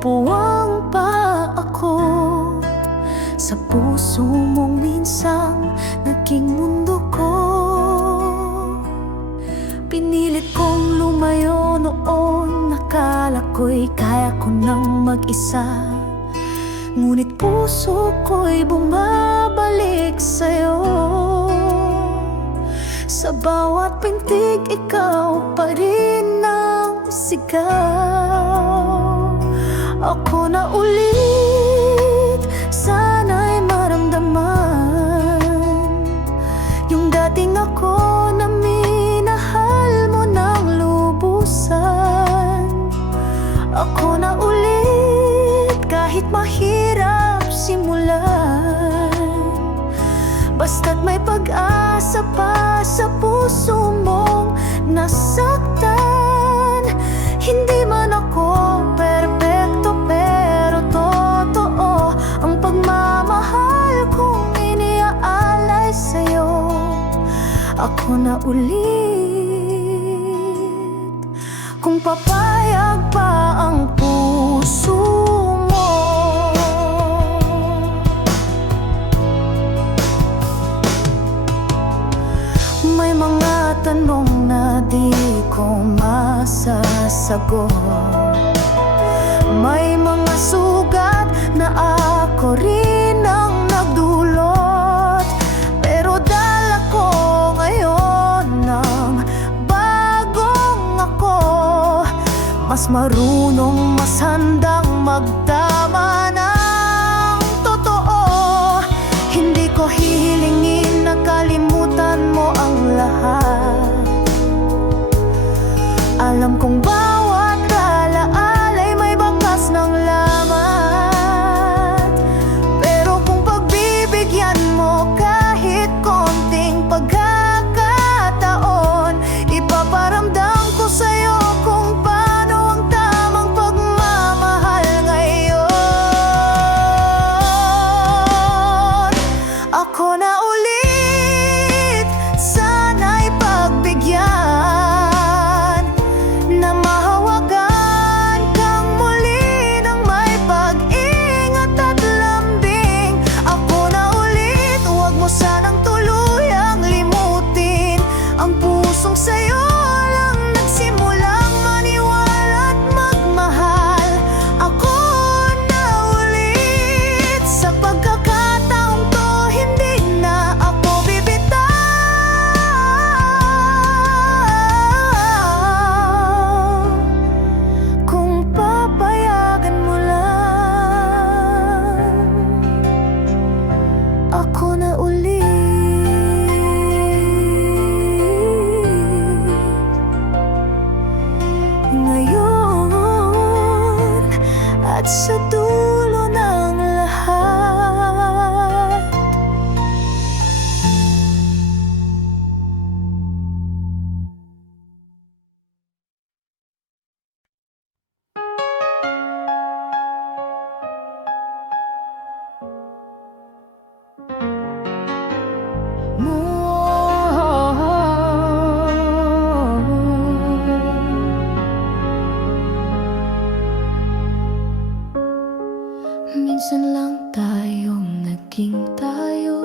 puwang pa ako sa puso mong minsang naging mundo ko. Pinilit kong lumayo noon, nakala ko'y kaya ko nang mag-isa. Ngunit puso ko'y bumabalik sa'yo. Sa bawat pintig, ikaw pa rin ang sigaw. Ako na ulit, sana'y maramdaman yung dating ako na minahal mo ng lubusan. Ako na ulit, kahit mahirap simulan, basta't may pag-asa pa sa puso mong nasaktan. Hindi man ako perpekto, pero totoo ang pagmamahal kong iniaalay sa'yo. Ako na ulit, kung papayag pa ang puso mo. May mga tanong na di ko masasagot. May mga sugat na ako rin ang nagdulot. Pero dala ko ngayon ng bagong ako, mas marunong, mas handang magtama ng totoo. Hindi ko hihilingin na kalimutan mo ang lahat. Alam kong bawat alaalay may bakas ng lamat. Pero kung pagbibigyan mo kahit konting pagkakataon, ipaparamdam ko sa'yo kung paano ang tamang pagmamahal ngayon. Ako na ulit, sana'y pagbigyan na mahawagan kang muli ng may pag-ingat at lambing. Ako na ulit, huwag mo sanang tuluyang limutin ang pusong sa'yo lang nagsimulang maniwala at magmahal. Ako na ulit, sa pagkakataong to hindi na ako bibitaw. Kung papayagan mo lang, ako na ulit. Ngayon at sa dulo ng lahat. Minsan lang tayong naging tayo,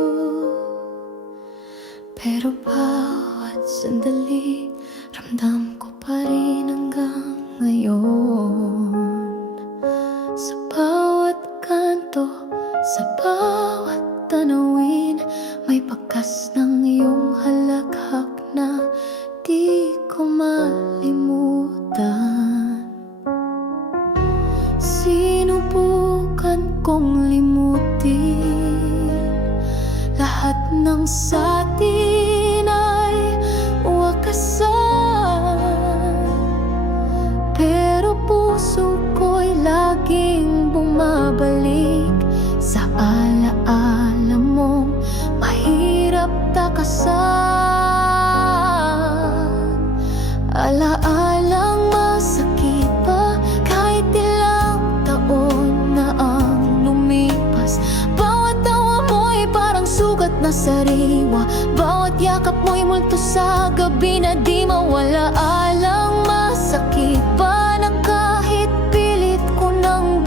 pero bawat sandali ramdam ko pa rin hanggang ngayon. Sa bawat kanto, sa bawat tanawin, may bakas ng iyong halakhak na di ko malimutan. Sinubukan kong limutin lahat ng satin ay wakasan, pero puso ko'y laging bumabalik sa alaala mong mahirap takasan. Alaalang masakit pa kahit ilang taon na ang lumipas. Bawat tawa mo'y parang sugat na sariwa, bawat yakap mo'y multo sa gabi na di mawala. Alang masakit pa na kahit pilit ko nang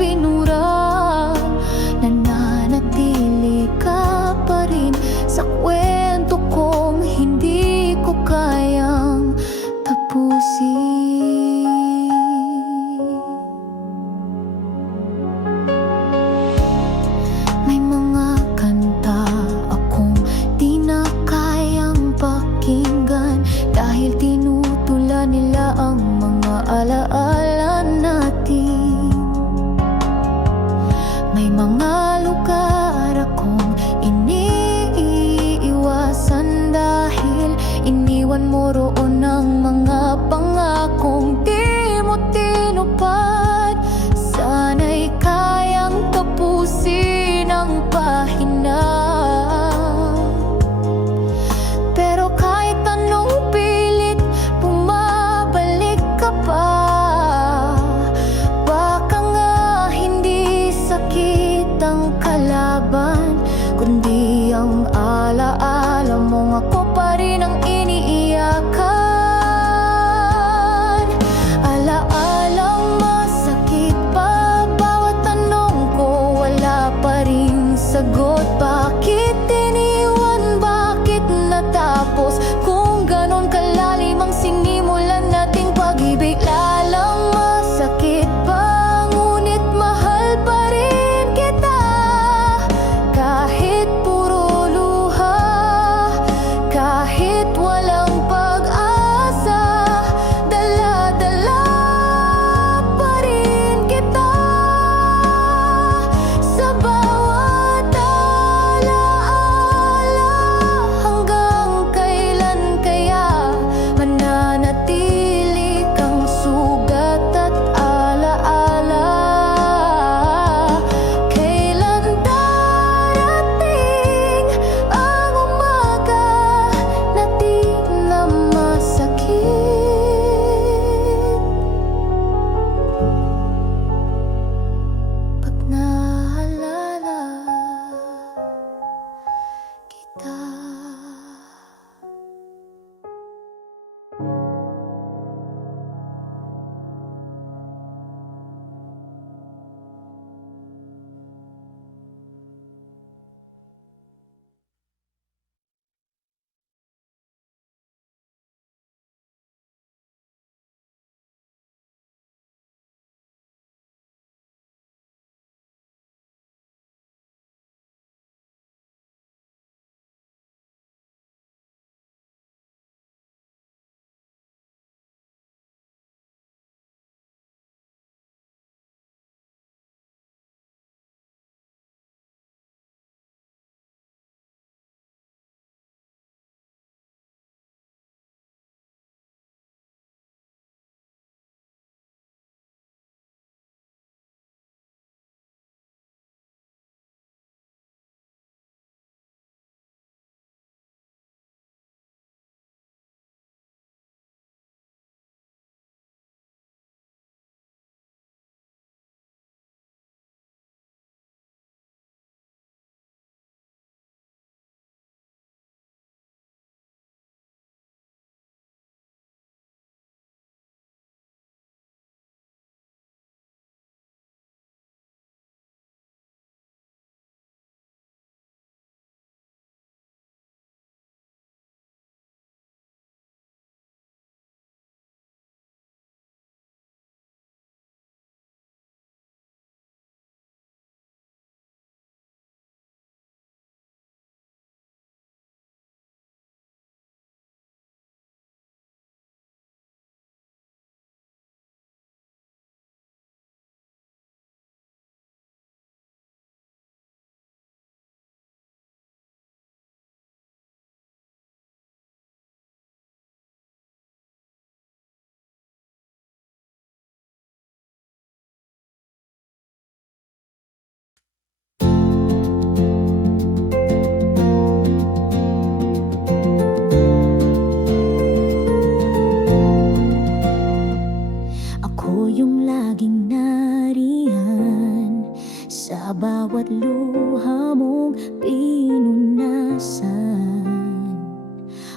laging nariyan sa bawat luha mong pinunasan.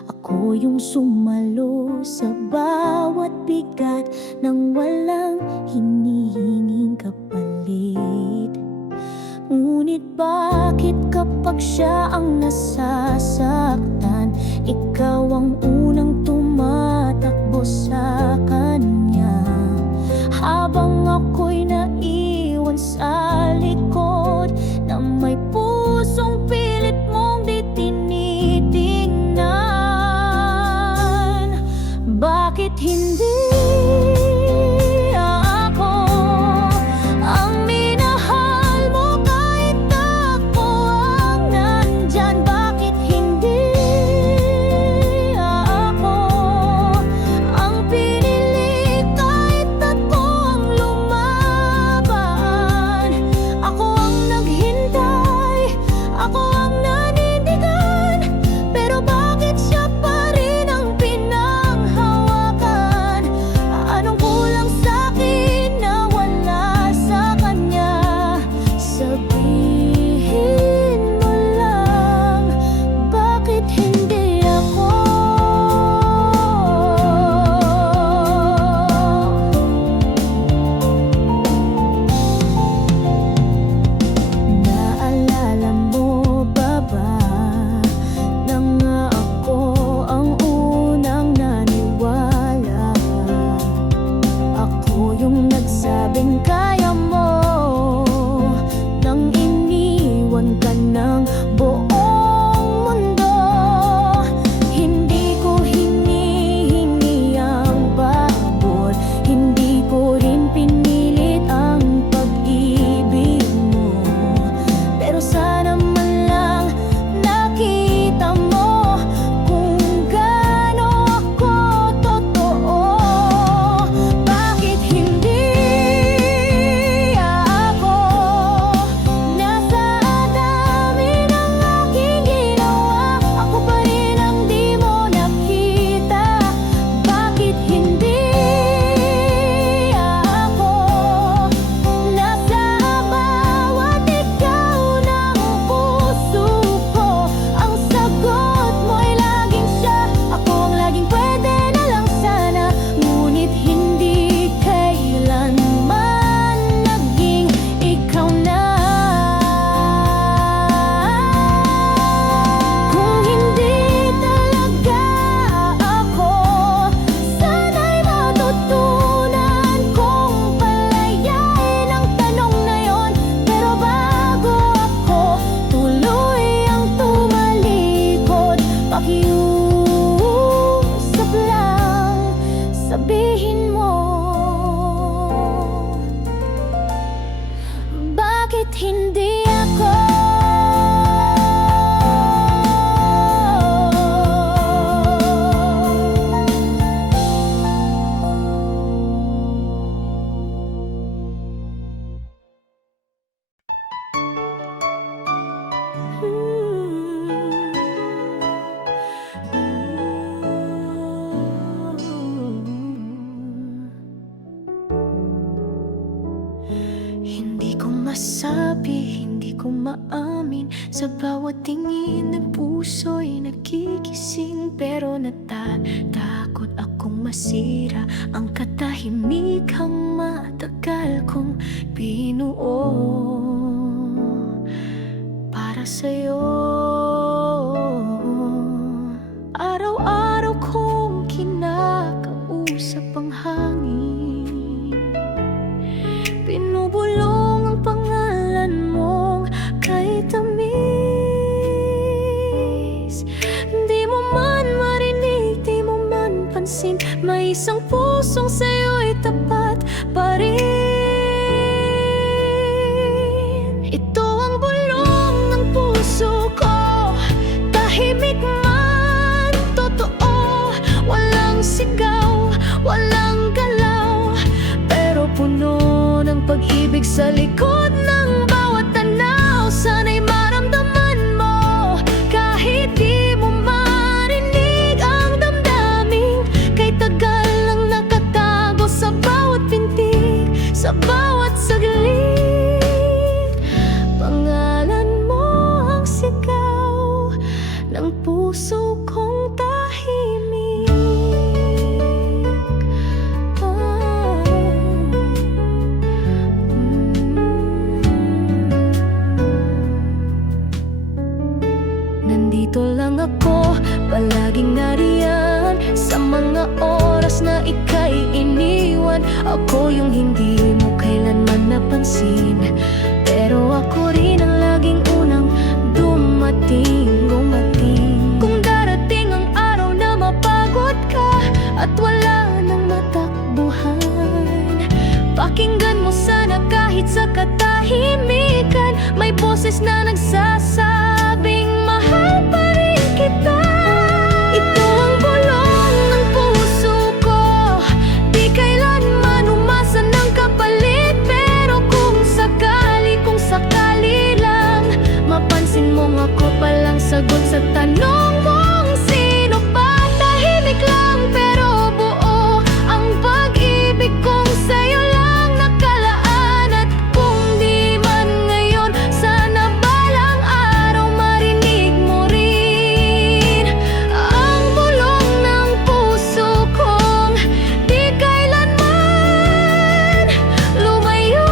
Ako yung sumalo sa bawat bigat nang walang hinihinging kapalit. Ngunit bakit kapag siya ang nasasaktan, ikaw ang unang tumatakbo sa kanya, habang ako'y naiwan sa likod na may pusong pilit mong di tinitingnan? Bakit hindi ako ang minahal mo kahit ako ang nandyan? Bakit hindi ako ang pinili kahit ako ang lumaban? Ako ang naghintay, ako ang nanindigan, pero bakit siya pa rin ang pinanghawakan? Anong kulang sa'kin na wala sa kanya? Sabihin mo lang, bakit hindi ako? Naalala mo ba nang ako ang unang naniwala? Ako yung nagsabing kaya mo nang iniwan ka ng buong mundo. Hindi ko hinihingi ang pagod, hindi ko rin pinilit ang pag-ibig mo, pero sana man lang nakita mo kung gaano ako totoo. Bakit hindi ako nasa dami ng aking ginawa? Ako pa rin ang di mo nakita. Bakit hindi ako nasa bawat ikaw ng puso ko? Ang sagot mo'y laging siya. Ako ang laging pwede na lang sana, ngunit hindi kailanman naging ikaw na. Kung hindi talaga ako, sana'y matutunan kong palayain ang tanong na yon. Pero bago ako tuloy ang tumalikod, pakiusap lang, sabihin mo, bakit hindi ako? Hindi ko masabi, hindi ko maamin, sa bawat tingin ng puso'y nagigising. Pero natatakot akong masira ang katahimikang matagal kong binuo para sa'yo. Araw-araw kong kinakausap ang hangin, pinubulong ang pangalan mong kay tamis. Di mo man marinig, di mo man pansin, may isang pusong sa'yo'y tapat pa rin. Ito ang bulong ng puso ko, tahimik man, totoo. Walang sigaw, walang galaw, pero puno ng pag-ibig sa likod ng bawat tanaw. Sana'y maramdaman mo kahit di mo marinig ang damdamin. Kay tagal lang nakatago sa bawat pintig, sa bawat saglit. Pangalan mo ang sigaw ng puso kong tahimik. Nandito lang ako, palaging nariyan sa mga oras na ika'y iniwan. Ako yung hindi mo kailanman napansin, pero ako rin ang laging unang dumating. Kung darating ang araw na mapagod ka at wala nang matakbuhan, pakinggan mo sana kahit sa katahimikan. May boses na nagsasabing mahal pa rin kita. Ito ang bulong ng puso ko, di kailanman umasa ng kapalit. Pero kung sakali lang mapansin mong ako palang sagot sa tanong mong sino ba. Tahimik lang pero buo ang pag-ibig kong sa'yo lang nakalaan. At kung di man ngayon, sana balang araw marinig mo rin ang bulong ng puso kong di kailanman lumayo.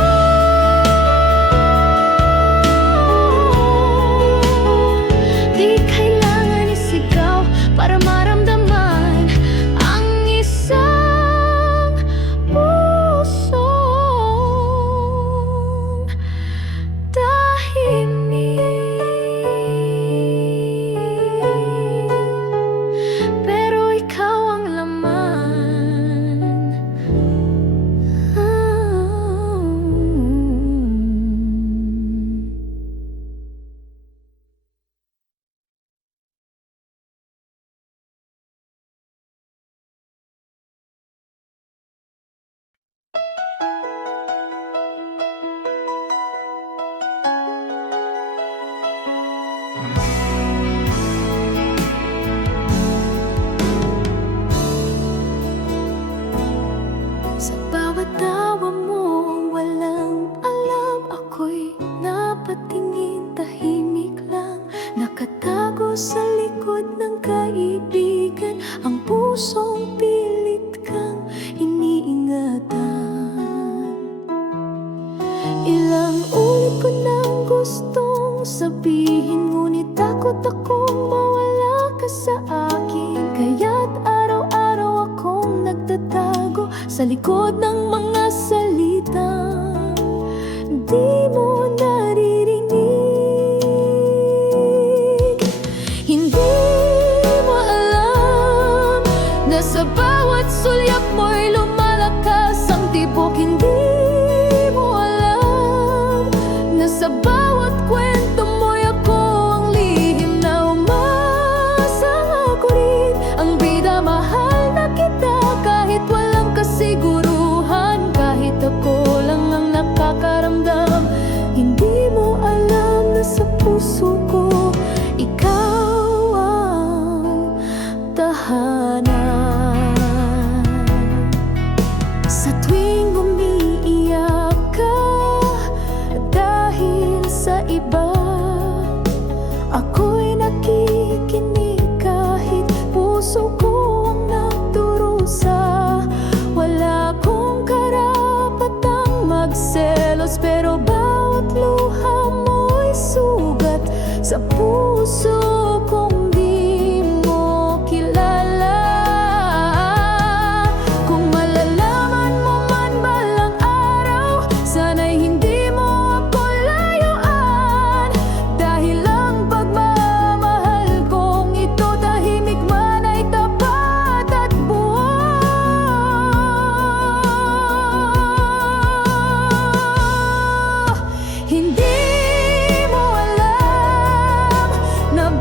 Di kailangan isigaw para maramdaman ang isang pusong tahimik. Pero ikaw ang laman. Sa bawat tawa mo, walang alam, ako'y napatingin, tahimik lang, nakatago sa likod ng kaibigan. Ang pusong pilit kang iniingatan. Ilang ulit ko nang gustong sabihin, ngunit takot akong mawala ka sa akin. Kaya't araw-araw akong nagtatago sa likod ng mga salitang di mo naririnig. Hindi mo alam na sa bawat sulyap mo'y lumalakas ang tibok. Hindi mo alam na sa bawat kwento mo'y ako ang lihim na umasang ako rin ang bida. Mahal na kita kahit walang kasiguruhan, kahit ako lang ang nakakaramdam. Hindi mo alam na sa puso ko ikaw ang tahanan. Sa tuwing umiiyak ka dahil sa iba, ako'y nakikinig kahit puso ko ang nagdurusa. Wala akong karapatang magselos, pero bawat luha mo'y sugat sa puso kong di mo kilala. Kung malalaman mo man balang araw, sana'y hindi mo ako layuan. Dahil ang pagmamahal kong ito, tahimik man ay tapat at buo. Hindi mo alam na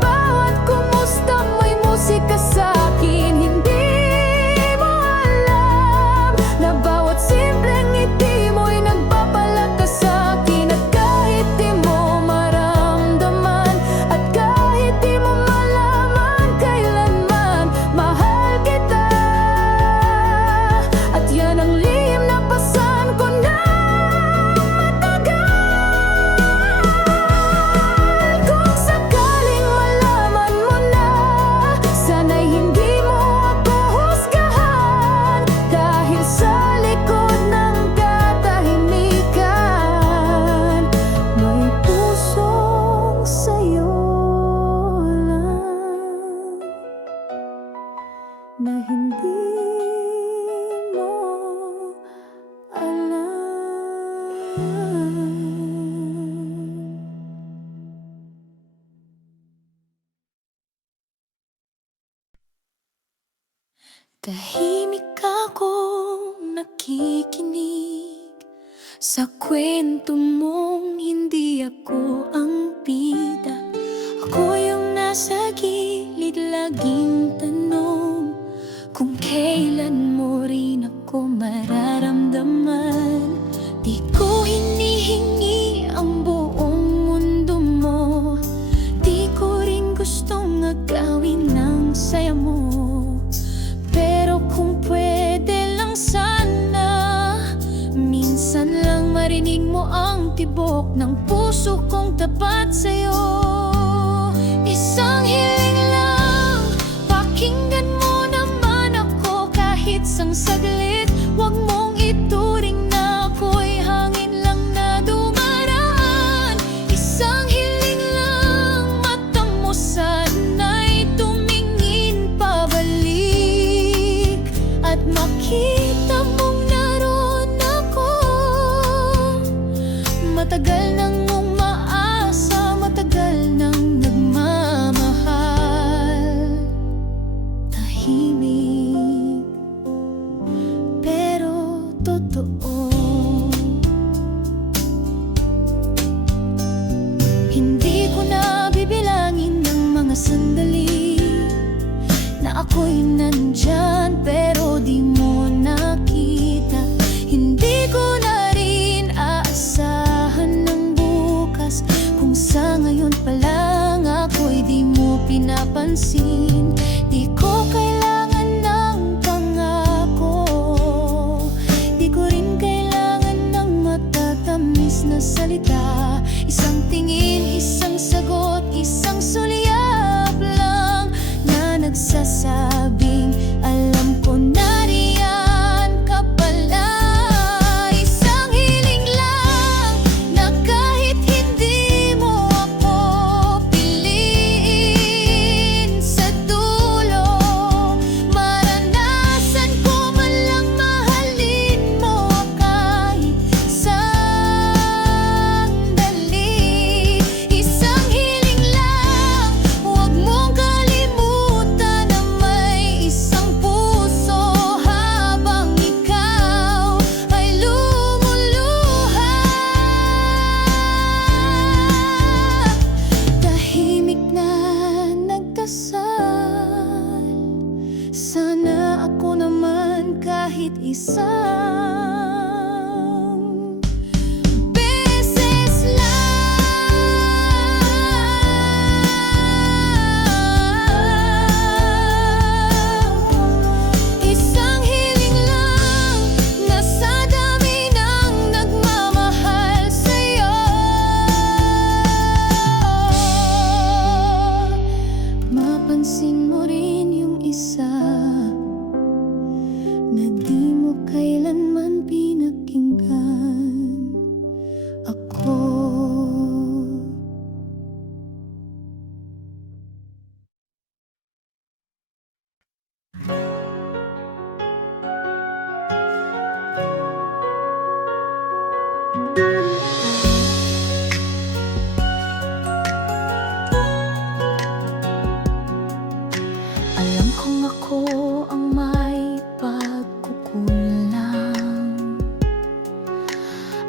Tahimik akong nakikinig sa kwento mong hindi ako ang bida. Ako yung nasa gilid, laging tanong kung kailan mo rin ako mararamdaman. Di ko hinihingi ang buong mundo mo, di ko rin gustong agawin ng saya mo. Pero kung pwede lang sana, minsan lang marinig mo ang tibok ng puso kong tapat sa'yo. Isang hiling lang, pakinggan mo naman ako kahit sang saglit. Huwag mong ituring na ako'y hangin lang na dumaraan. Isang hiling lang, mata mo sana'y tumingin pabalik at makita mong naroon ako. Matagal nang umaasa, matagal nang nagmamahal. Tahimik pero totoo. Hindi ko na bibilangin ng mga sandali na ako'y nandyan pero di mo nakita. Hindi ko na rin aasahan ng bukas kung sa ngayon pa lang ako'y di mo pinapansin. Di ko kailangan ng pangako, di ko rin kailangan ng matatamis na salita. Isang tingin, isang sagot, isang sulyap lang na nagsasabing alam ko na riyan ka pala. Isang hiling lang na kahit hindi mo ako piliin, sa dulo maranasan ko man lang mahalin mo kahit sandali. Isang hiling lang, huwag mong kalimutan na may isang puso habang ikaw ay lumuluha. Tahimik na nagdasal, sana ako naman kahit isang beses lang. Isang hiling lang na sa dami ng nagmamahal sa'yo, mapansin mo rin yung isa na di mo kailanman pinakinggan. Ako alam kong ako ang may pagkukulang.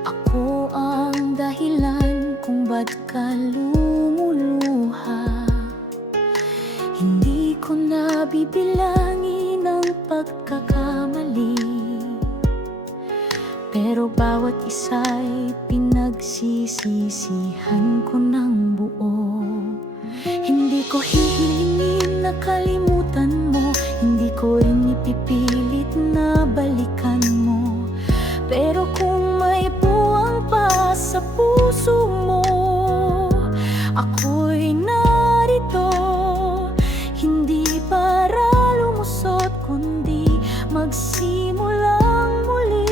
Ako ang dahilan kung ba't ka lumuluha. Hindi ko na bibilangin ang pagkakamali, pero bawat isa'y pinagsisisihan ko ng buo. Hindi ko hihilingin na kalimutan mo, hindi ko rin ipipilit na balikan mo. Pero kung may buwang pa sa puso mo, ako'y narito, hindi para lumusot kundi magsimulang muli.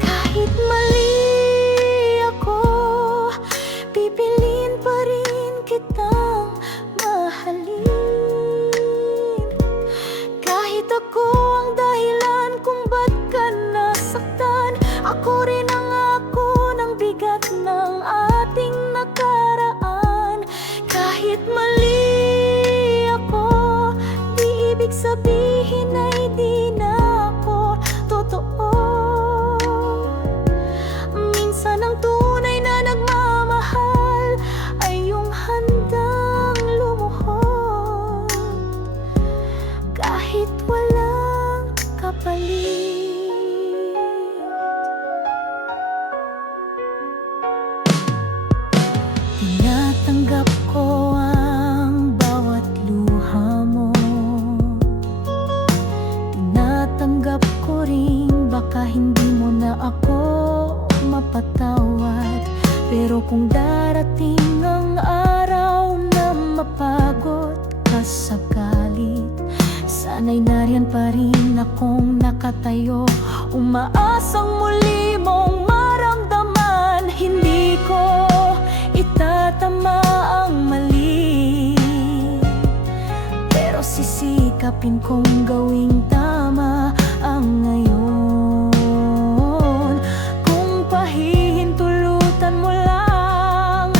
Kahit mali ako, Pero kung darating ang araw na mapagod ka sa galit, sana'y nariyan pa rin akong nakatayo, umaasang muli mong maramdaman. Hindi ko itatama ang mali, pero sisikapin kong gawing tama ang ngayon. Kung pahihintulutan mo lang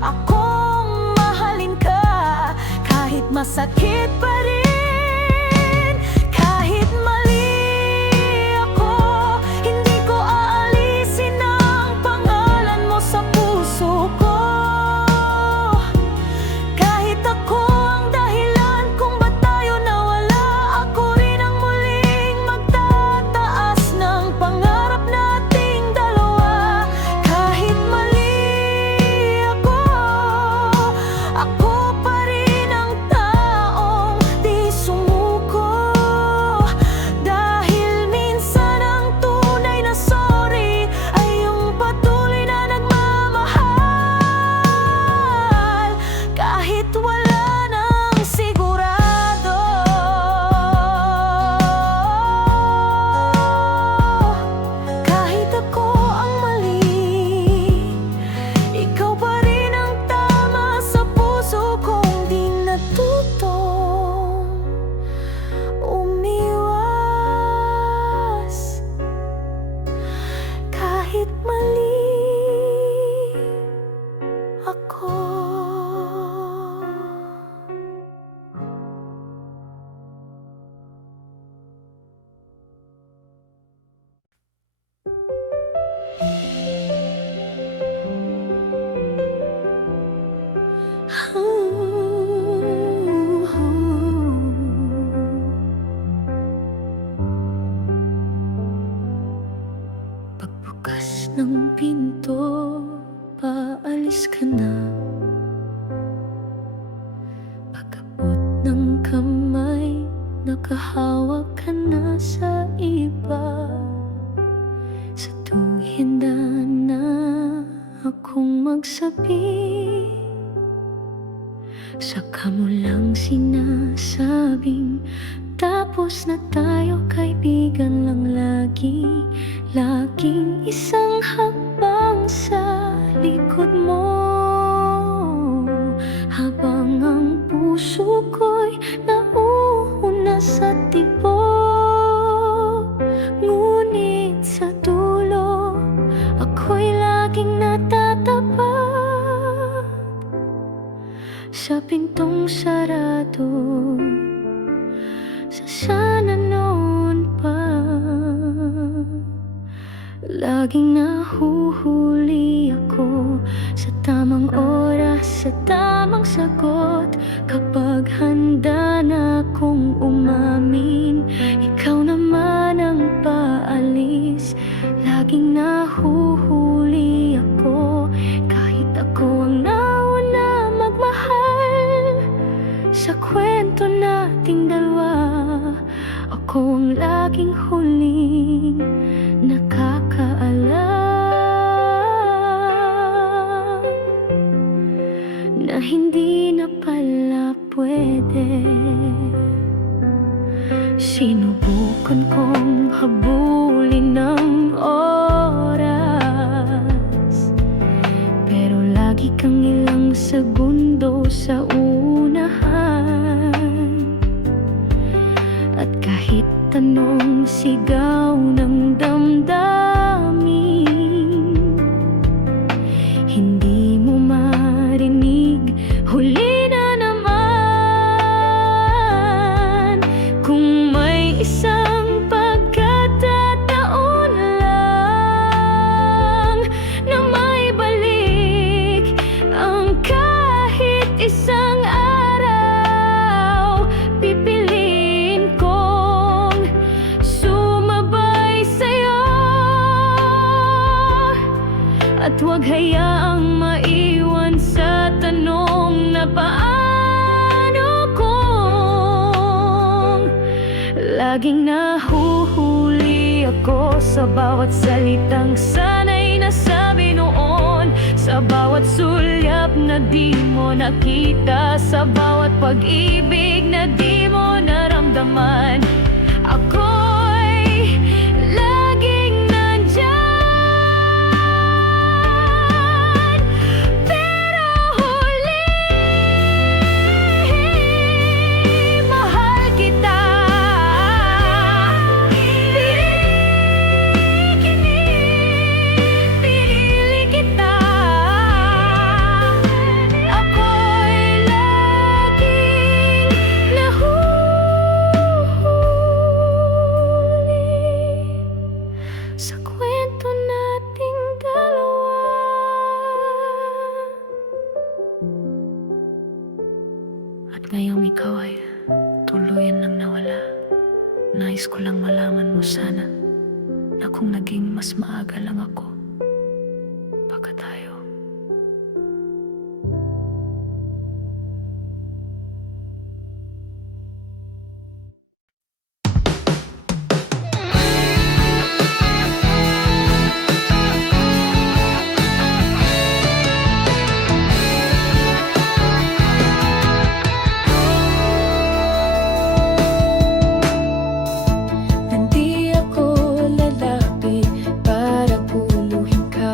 akong mahalin ka, kahit masakit pa rin, kahit mali ako, hindi ko aalisin ang pangalan mo sa puso ko. Kahit ako ang dahilan kung ba't tayo nawala, ako rin ang muling magtataas ng pangarap nating dalawa. Kahit mali ako pa rin ang taong di sumuko. Dahil minsan ang tunay na sorry ay yung patuloy na nagmamahal, kahit wala nang sigurado. Kahit ako ang mali, ikaw pa rin ang tama sa puso kong di natutong umiwas. Kahit mali ako. Pagbukas ng pinto, paalis ka na. Pag-abot ng kamay, nakahawak ka na sa iba. Sa tuwing handa na akong magsabi, saka mo lang sinasabing tapos na tayo, kaibigan lang lagi. Laging isang hakbang sa likod mo, habang ang puso ko'y nauuna sa tibok. Ngunit sa dulo, ako'y laging natatapat sa pintong sarado. Sa sana noon pa, laging nahuhuli ako sa tamang oras, sa tamang sagot. Kapag handa na akong umamin, ikaw naman ang paalis. Laging nahuhuli ako, kahit ako ang nauna magmahal. Sa kwento nating dalawa, ako ang laging huling nakakaalam na hindi na pala pwede. Sinubukan kong habulin ng oras, pero lagi kang ilang segundo sa unahan. At kahit tanong sigaw ng damdamin, hindi mo marinig. Huli na naman, kung may isang pagkakataon lang na may balik ang kahit isang araw, pipiliin kong sumabay sa'yo. At huwag hayaang maiwan sa tanong na paano kung laging nahuhuli ako sa bawat salitang sana'y nasabi noon, sa di mo nakita, sa bawat pag-ibig na di mo naramdaman. Ako'y laging nandyan, pero huli mahal kita. Pinili kita. Ako'y laging nahuhuli sa kwento nating dalawa. At ngayong ikaw ay tuluyan nang nawala, nais ko lang malaman mo sana na kung naging mas maaga lang ako, baka tayo hindi ako lalapit para puluhin ka.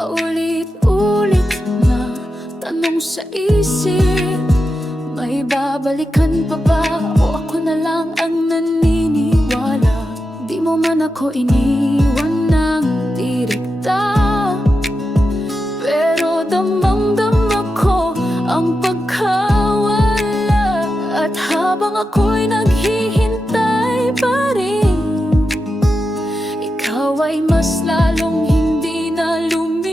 Paulit-ulit na tanong sa isip, may babalikan pa ba o ako na lang ang naniniwala? Di mo man ako iniwan ng direkta, pero damang-dama ko ang pagkawala. At habang ako'y naghihintay pa rin, ikaw ay mas lalong hindi na lumilingon.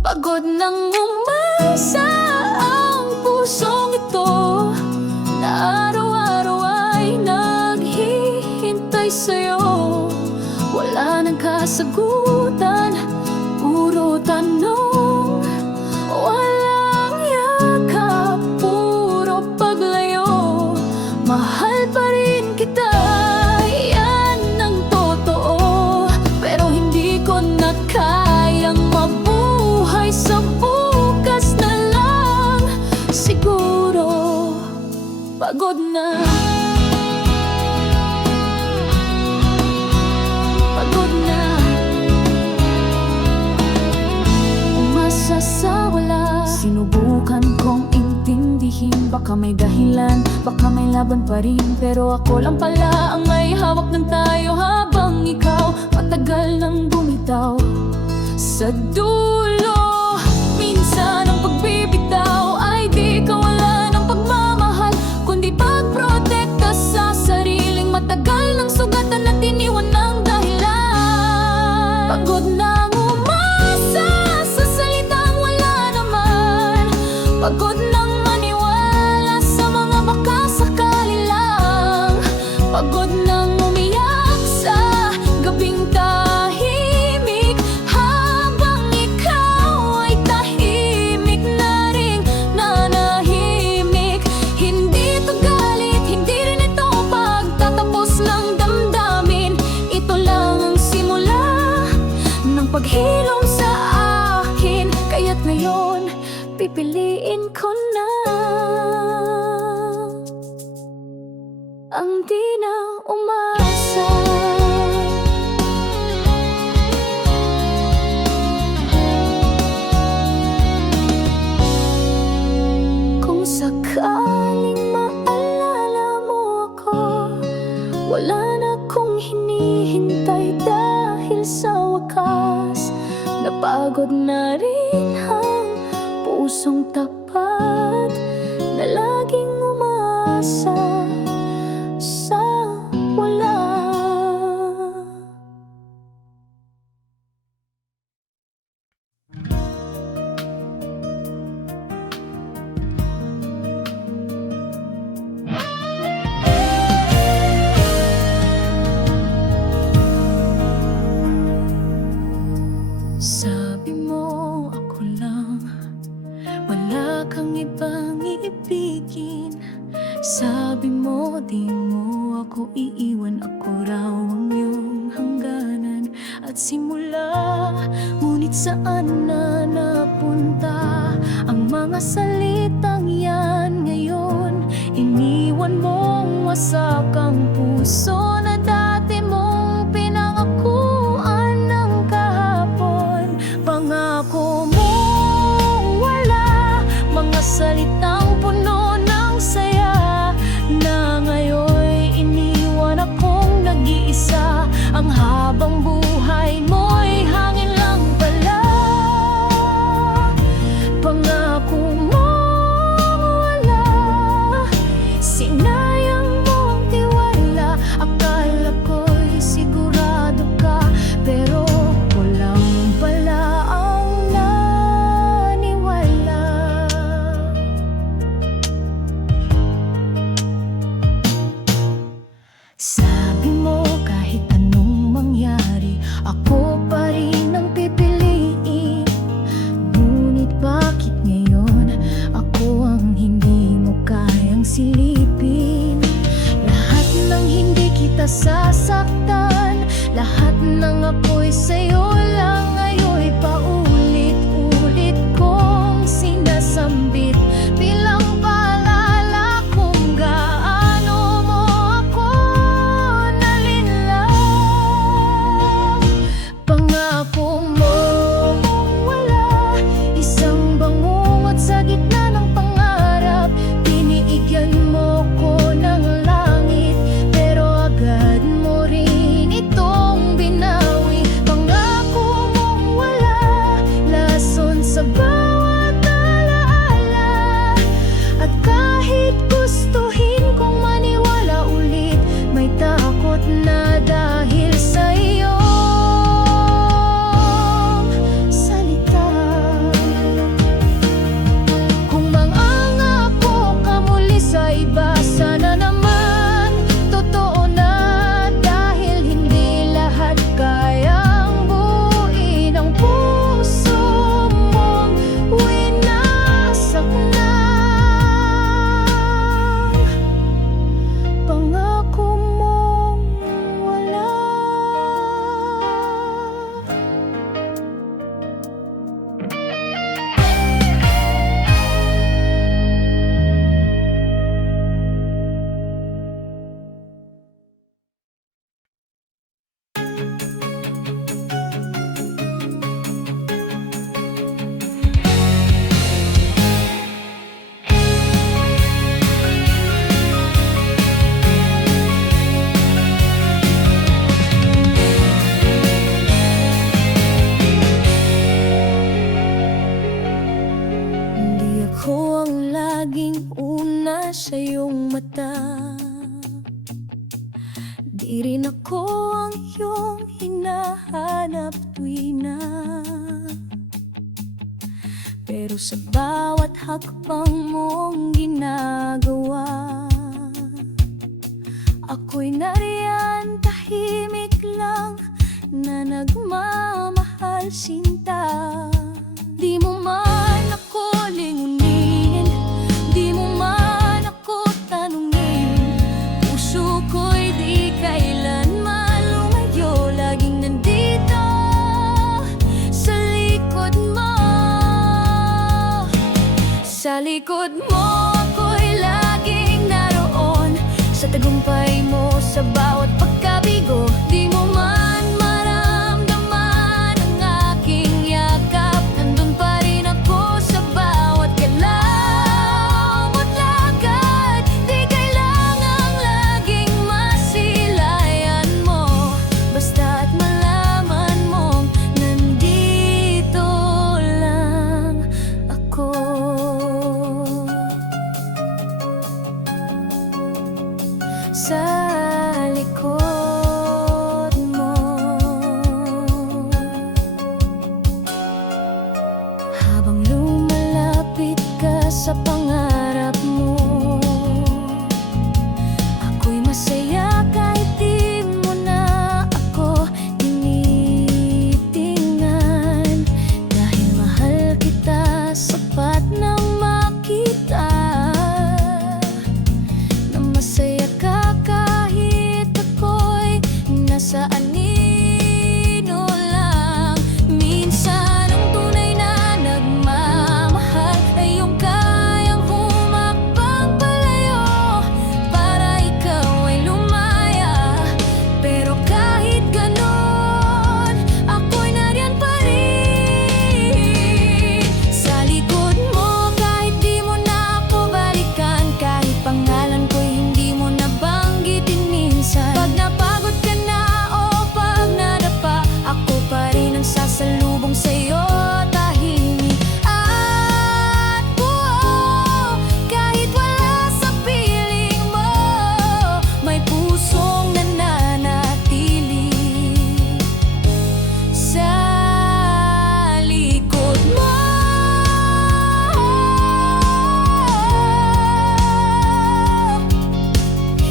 Pagod nang umasa ang pusong ito, na araw-araw ay naghihintay sa'yo. Wala nang kasagutan, puro tanong, walang yakap, puro paglayo. Mahal pa rin kita, yan ang totoo, pero hindi ko na kayang mabuhay sa bukas na lang. Siguro pagod na, pagod na umasa sa wala. Sinubukan kong intindihin, baka may dahilan, baka may laban pa rin, pero ako lang pala ang may hawak ng tayo, habang ikaw matagal nang bumitaw sa dulo. Minsan ang pagbibitaw ay di kawalan ng pagmamahal, kundi pagprotekta sa sariling matagal ng sugatan at iniwan ng dahilan. Pagod nang umasa sa salitang wala naman, pagod nang maniwala sa mga baka sakali lang, pagod nang umiyak sa gabing tahimik, habang ikaw ay tahimik na ring nanahimik. Hindi to galit, hindi rin ito pagtatapos ng damdamin, ito lang ang simula ng paghilom sa akin. Kaya't ngayon pipiliin ko na ang di na umasa. Kung sakaling maalala mo ako, wala na akong hinihintay, dahil sa wakas napagod na rin ang pusong tapat na laging umasa sa wala. Sabi mo ako lang, wala kang ibang iibigin. Sabi mo di mo ako iiwan, ako raw ang iyong hangganan at simula. Ngunit saan na napunta ang mga salitang yan ngayon? Iniwan mong wasak ang puso na dati mong pinangakuan ng kahapon. Pangako mong wala, mga salitang puno ng saya, na ngayon iniwan akong nag-iisa. Ang habang buhay mo'y hangin lang pala. Pangako mong wala, sinayang mo ang tiwala. Akala ko'y sigurado ka, pero walang pala ang naniwala. Sabi mo kahit anong mangyari, ako pa rin ang pipiliin. Ngunit bakit ngayon ako ang hindi mo kayang silipin? Lahat ng hindi kita sasaktan, lahat ng ako'y sa'yo lang, ngayon'y paulit-ulit kong sinasambit bilang paalala kung gaano mo ako nalinlang. hinahanap tuwing na. Pero sa bawat hakbang mong ginagawa, ako'y nariyan tahimik lang na nagmamahal sinta. Di mo man ako lingunin, di mo man ako tanungin, puso ko'y di kailanman lumayo, laging nandito sa likod mo. Sa likod mo ako'y laging naroon, sa tagumpay mo, sa bawat pagkabigo. Di mo man maramdaman ang aking yakap, nandun pa rin ako sa bawat galaw mo't lakad. Di kailangang laging masilayan mo, basta't malaman mong nandito lang ako. Sa likod mo, habang lumalapit ka sa pangarap mo, ako'y masaya kahit di mo na ako tinitingnan. Dahil mahal kita, sapat na makita na masaya ka kahit ako'y nasa anino lang. Minsan ang tunay na nagmamahal ay yung kayang humakbang palayo para ikaw ay lumaya. Pero kahit ganon, ako'y nariyan pa rin sa likod mo. Kahit di mo na ako balikan, kahit pangalan ko'y hindi mo nabanggitin minsan. Pag napagod ka na o pag nadapa, ako pa rin ang sasalubong sa'yo, tahimik at buo. Kahit wala sa piling mo, may pusong nananatili sa likod mo.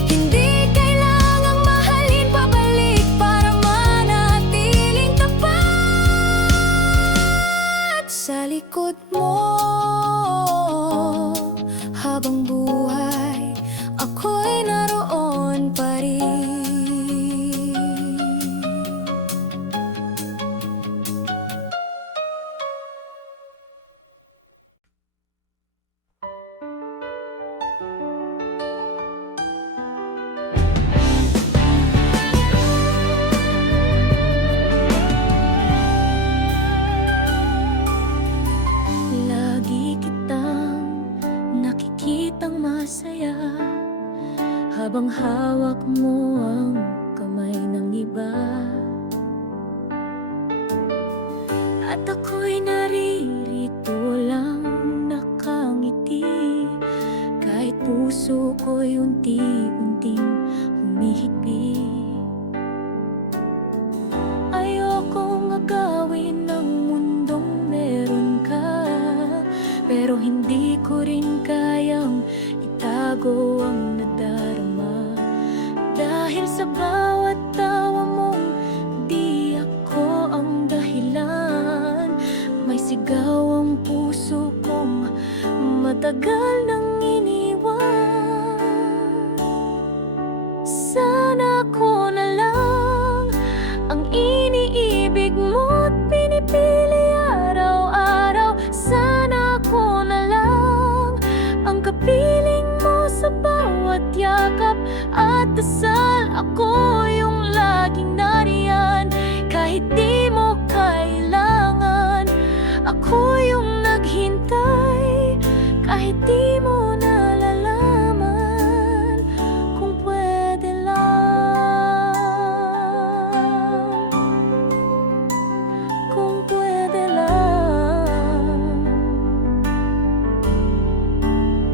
Hindi kailangang mahalin pabalik para manatiling tapat. Sa likod mo, habang buhay, ako'y naroon pa rin. Lagi kitang nakikitang masaya habang hawak mo ang kamay ng iba. At ako'y naririto lang nakangiti, kahit puso ko'y unti-unting humihigpit. Ayokong agawin ng mundong meron ka, pero hindi ko rin kayang itago ang nadarama. Dahil sa bawat tawa mong di ako ang dahilan, may sigaw ang puso kong matagal nang iniwan. Sana ko na lang ang iniibig mo't pinipili araw-araw. Sana ko na lang ang kapiling mo sa bawat yakap at dasal. Ako yung laging nariyan kahit di mo kailangan. Ako yung naghintay kahit di mo nalalaman. Kung pwede lang, kung pwede lang,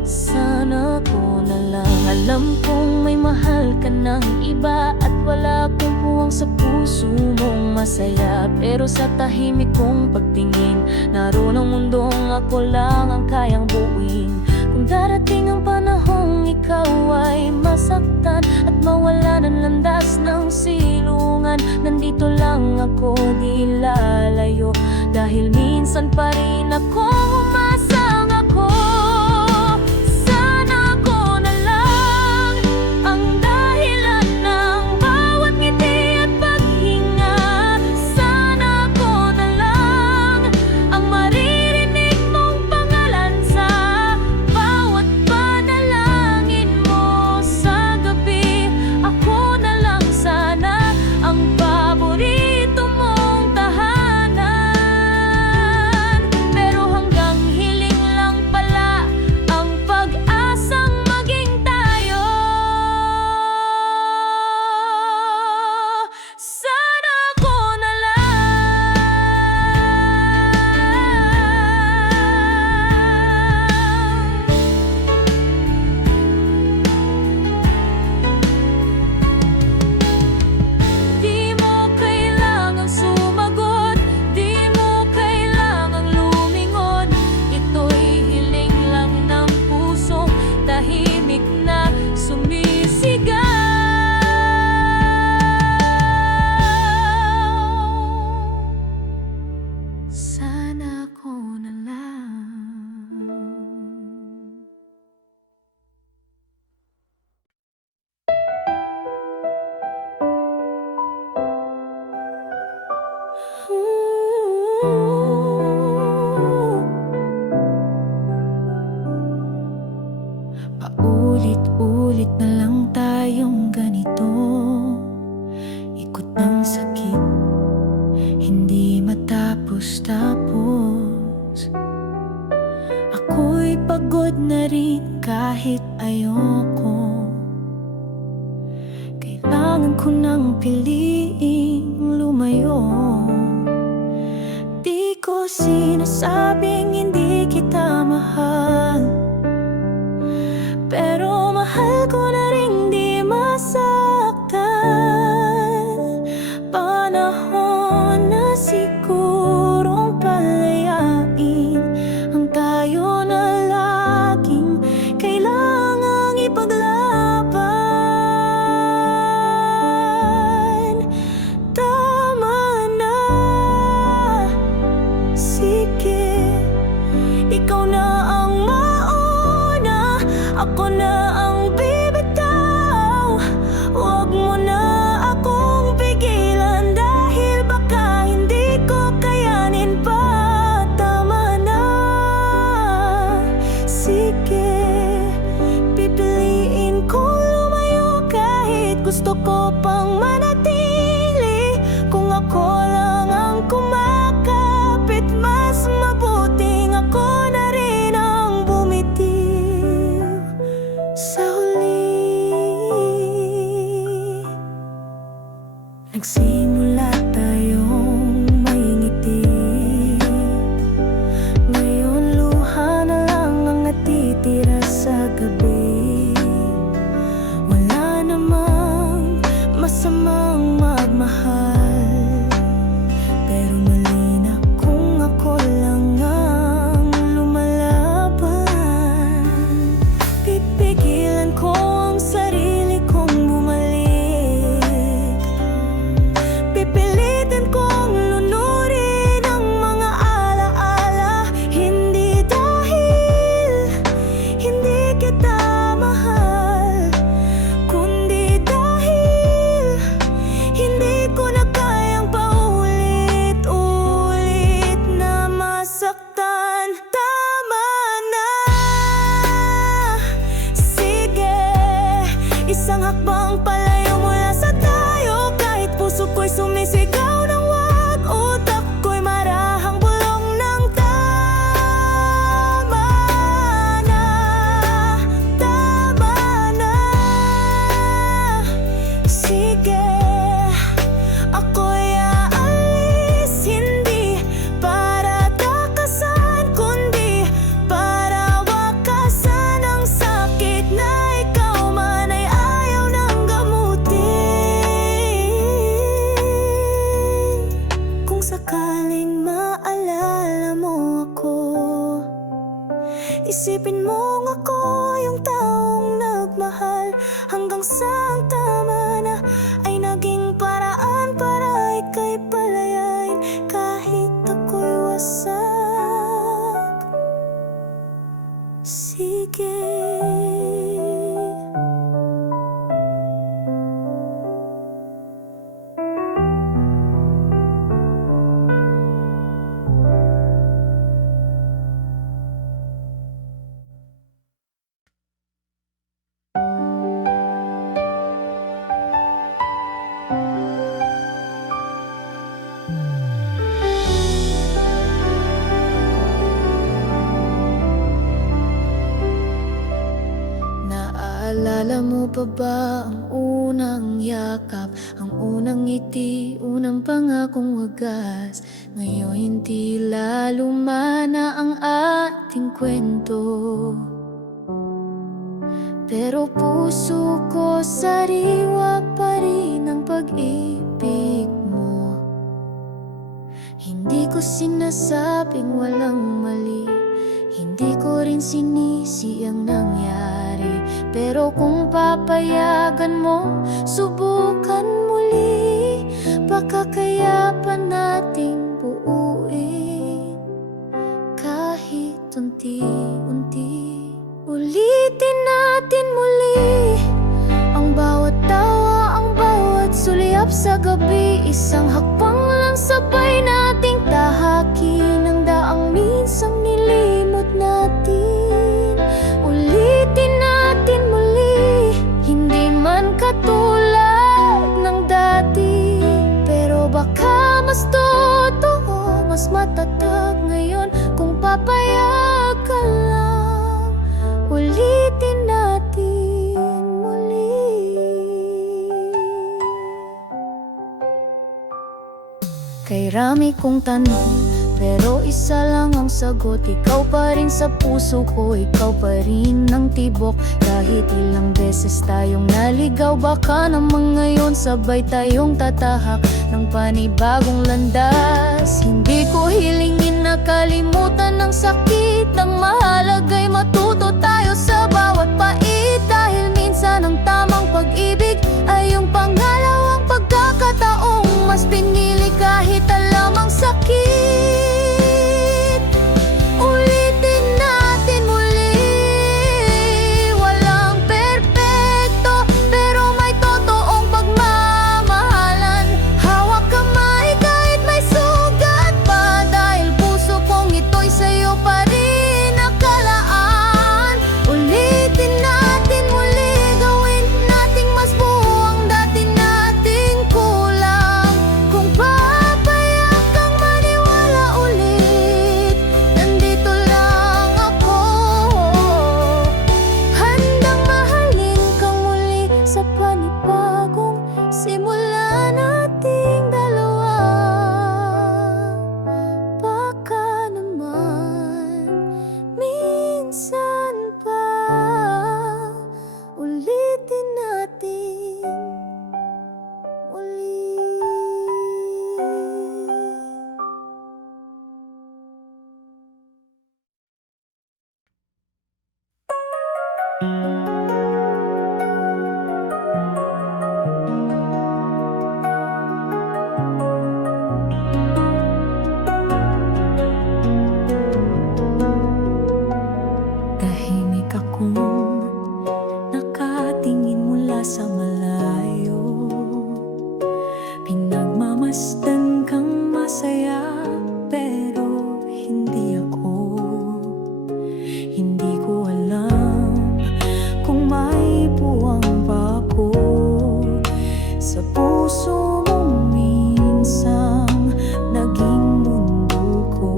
sana ko na lang. Alam kong may mahal ka ng iba at wala kong puwang sa puso mong masaya. Pero sa tahimik kong pagtingin, naroon ang mundong ako lang ang kayang buuin. Kung darating ang panahong ikaw ay masaktan at mawala ng landas ng silungan, nandito lang ako, di lalayo. Dahil minsan pa rin ako umasang ako. Sana ako na lang ang dahilan ng bawat ngiti at paghinga. Sana ako na lang ang maririnig mong pangalan sa bawat panalangin mo sa gabi. Ako na lang sana ang paborito mong tahanan. Pero hanggang hiling lang pala ang pag-asang maging tayo. Sana ako na lang. Di mo kailangang sumagot, di mo kailangang lumingon. Ito'y hiling lang ng pusong tahimik na sumisigaw. Sana ako na lang. Paulit-ulit na lang tayong ganito, ikot ng sakit, hindi matapos-tapos. Ako'y pagod na rin kahit ayoko. Kailangan ko nang piliing lumayo. Di ko sinasabing hindi kita mahal, pero mahal ko na rin di masaktan. Panahon na sigurong palayain ang tayo na laging kailangang ipaglaban. Tama na, sige, ikaw na ang mauna, ako na ang bibitaw. Huwag mo na akong pigilan, dahil baka hindi ko sakaling maalala mo ako, isipin mong ako yung taong nagmahal hanggang sa ang tama na ay naging paraan para ika'y palayain kahit ako'y wasak. Sige. Naalala mo pa ba ang unang yakap, ang unang ngiti, unang pangakong wagas? Ngayon tila lumana ang ating kwento, pero puso ko sariwa pa rin ang pag-ibig mo. Hindi ko sinasabing walang mali, hindi ko rin sinisi ang nangyari, pero kung papayagan mo, subukan muli. Baka kaya pa nating buuin kahit unti-unti. Ulitin natin muli ang bawat tawa, ang bawat sulyap sa gabi. Isang hakbang lang sabay nating tahakin ang daang minsang nilimot natin. Ulitin natin muli, hindi man katulad ng dati, pero baka mas totoo, mas matatag ngayon kung papayagan lang. Ulitin natin muli. Kay rami kong tanong, pero isa lang ang sagot. Ikaw pa rin sa puso ko, ikaw pa rin ang tibok. Kahit ilang beses tayong naligaw, baka naman ngayon sabay tayong tatahak ng panibagong landas. Hindi ko hilingin na kalimutan ng sakit, ang mahalaga'y matuto tayo sa bawat pait. Dahil minsan ang tamang pag-ibig ay yung pangalawang pagkakataong mas pinili kahit alam ang sakit. Ulitin natin muli, walang perpekto, pero may totoong pagmamahalan. Hawak kamay kahit may sugat pa, dahil puso kong ito'y sa'yo pa rin nakalaan. Ulitin natin muli, gawin nating mas buo ang dati nating kulang. Kung papayak kang maniwala ulit, nandito lang ako, handang mahalin kang muli sa panibagong simula nating dalawa. Baka naman minsan pa, ulitin natin muli. Tahimik akong nakatingin mula sa malayo, pinagmamasdan kang masaya, pero hindi ako. Hindi ko alam kung may puwang pa ako sa puso mong minsang naging mundo ko.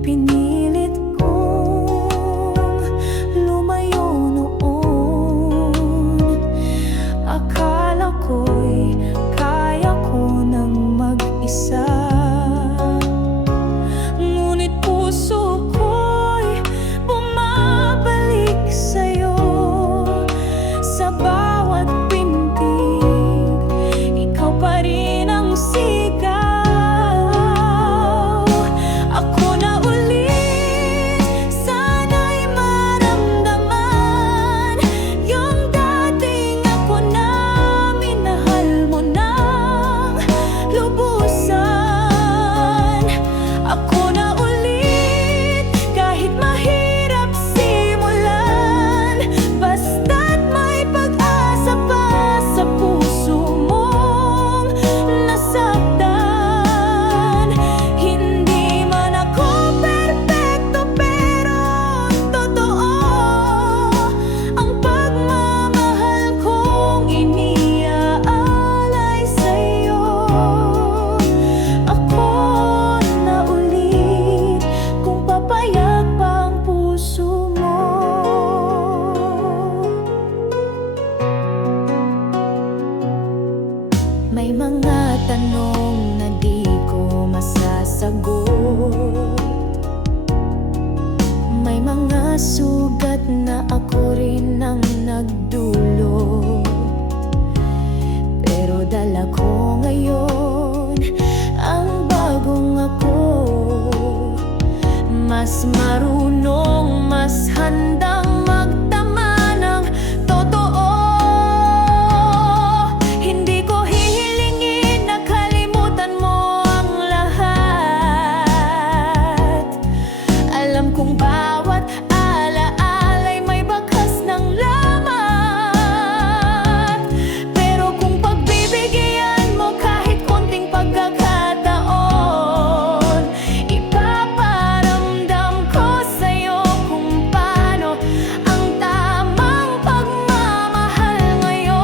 Pinilit kong lumayo noon, akala ko'y kaya ko nang mag-isa. Ngunit puso ko'y bumabalik sa'yo sa bawat pintig. Ikaw pa rin ang tanong na di ko masasagot. May mga sugat na ako rin ang nagdulot, pero dala ko ngayon ang bagong ako. Mas marunong, mas handang magtama ng totoo. Hindi ko hihilingin na kalimutan mo ang lahat. Alam kong bawat alaala'y may bakas ng lamat. Pero kung pagbibigyan mo kahit konting pagkakataon, ipaparamdam ko sa'yo kung paano ang tamang pagmamahal ngayon.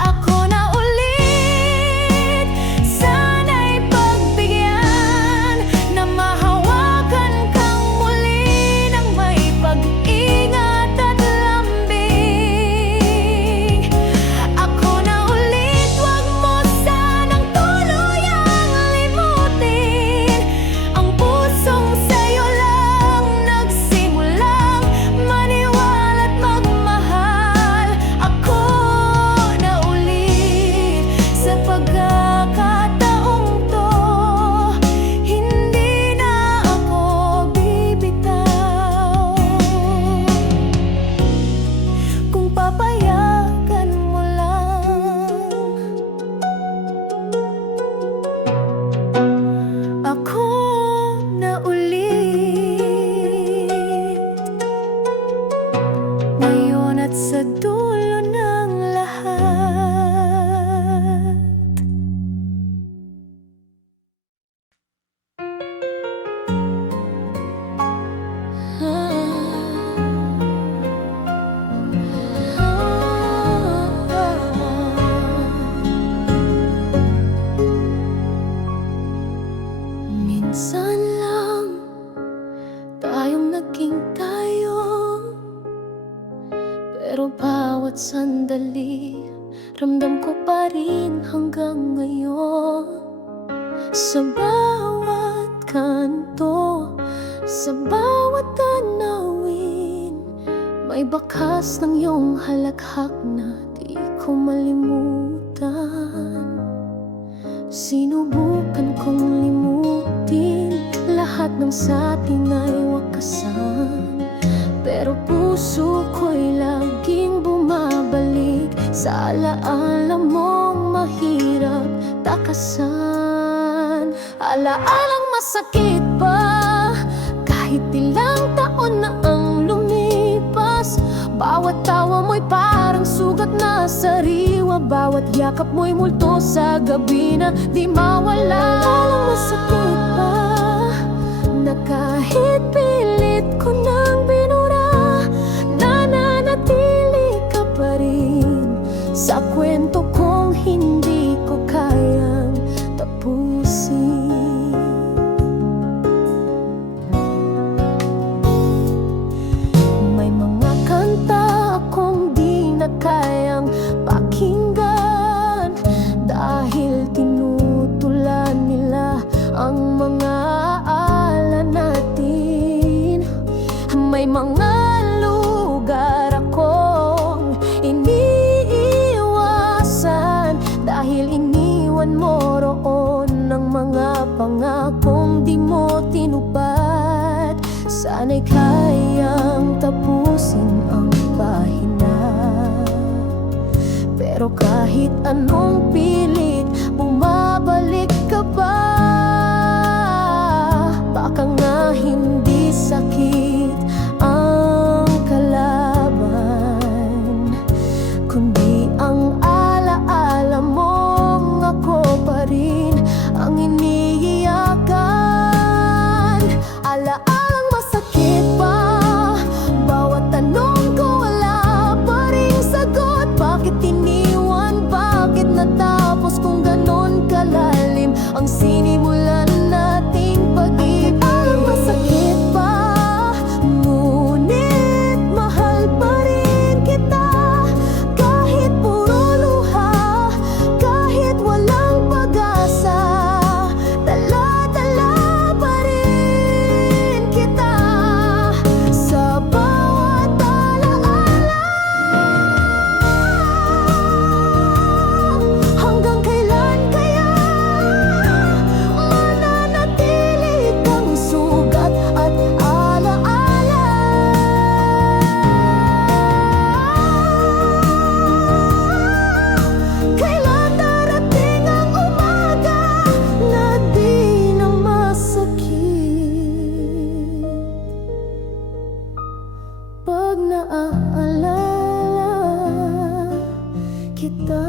Ako na ulit, sana'y pagbigyan na mahawakan kang muli ng may pag-ingat at lambing. Ako na ulit, wag mo sanang tuluyang limutin ang pusong sa'yo lang nagsimulang maniwala't magmahal. Ako na ulit sa pagkakataong to, hindi na ako bibitaw. Kung papayagan mo lang, ako na ulit, ngayon at sa dulo ng lahat. Minsan lang tayong naging tayo, pero bawat sandali ramdam ko pa rin hanggang ngayon. Sa bawat kanto, sa bawat tanawin, may bakas ng iyong halakhak na di ko malimutan. Sinubukan kong limutin lahat ng sa atin ay wakasan, pero puso ko'y laging bumabalik sa alaala mong mahirap takasan. Alaalang masakit pa kahit ilang taon na ang lumipas. Bawat tawa mo'y parang sugat na sariwa, bawat yakap mo'y multo sa gabi na di mawala. Alaalang masakit pa na kahit pilit ko nang binura, nananatili ka pa rin sa kwento kong hindi ko kayang tapusin. May mga kanta akong di na kayang pakinggan dahil tinutulan nila ang mga ala natin. May mga lugar akong iniiwasan dahil iniwan mo roon ng mga pangakong di mo tinupad. Sana'y kayang tapusin ang pahina, pero kahit anong pilit, bumabalik ka ba? Baka nga hindi sakit ang kalaban, kundi ang alaala mong ako pa rin ang iniiyakan. Alaalang masakit pa, bawat tanong ko wala pa ring sagot. Bakit iniwan, bakit natapos kung ganon kalalim ang kita.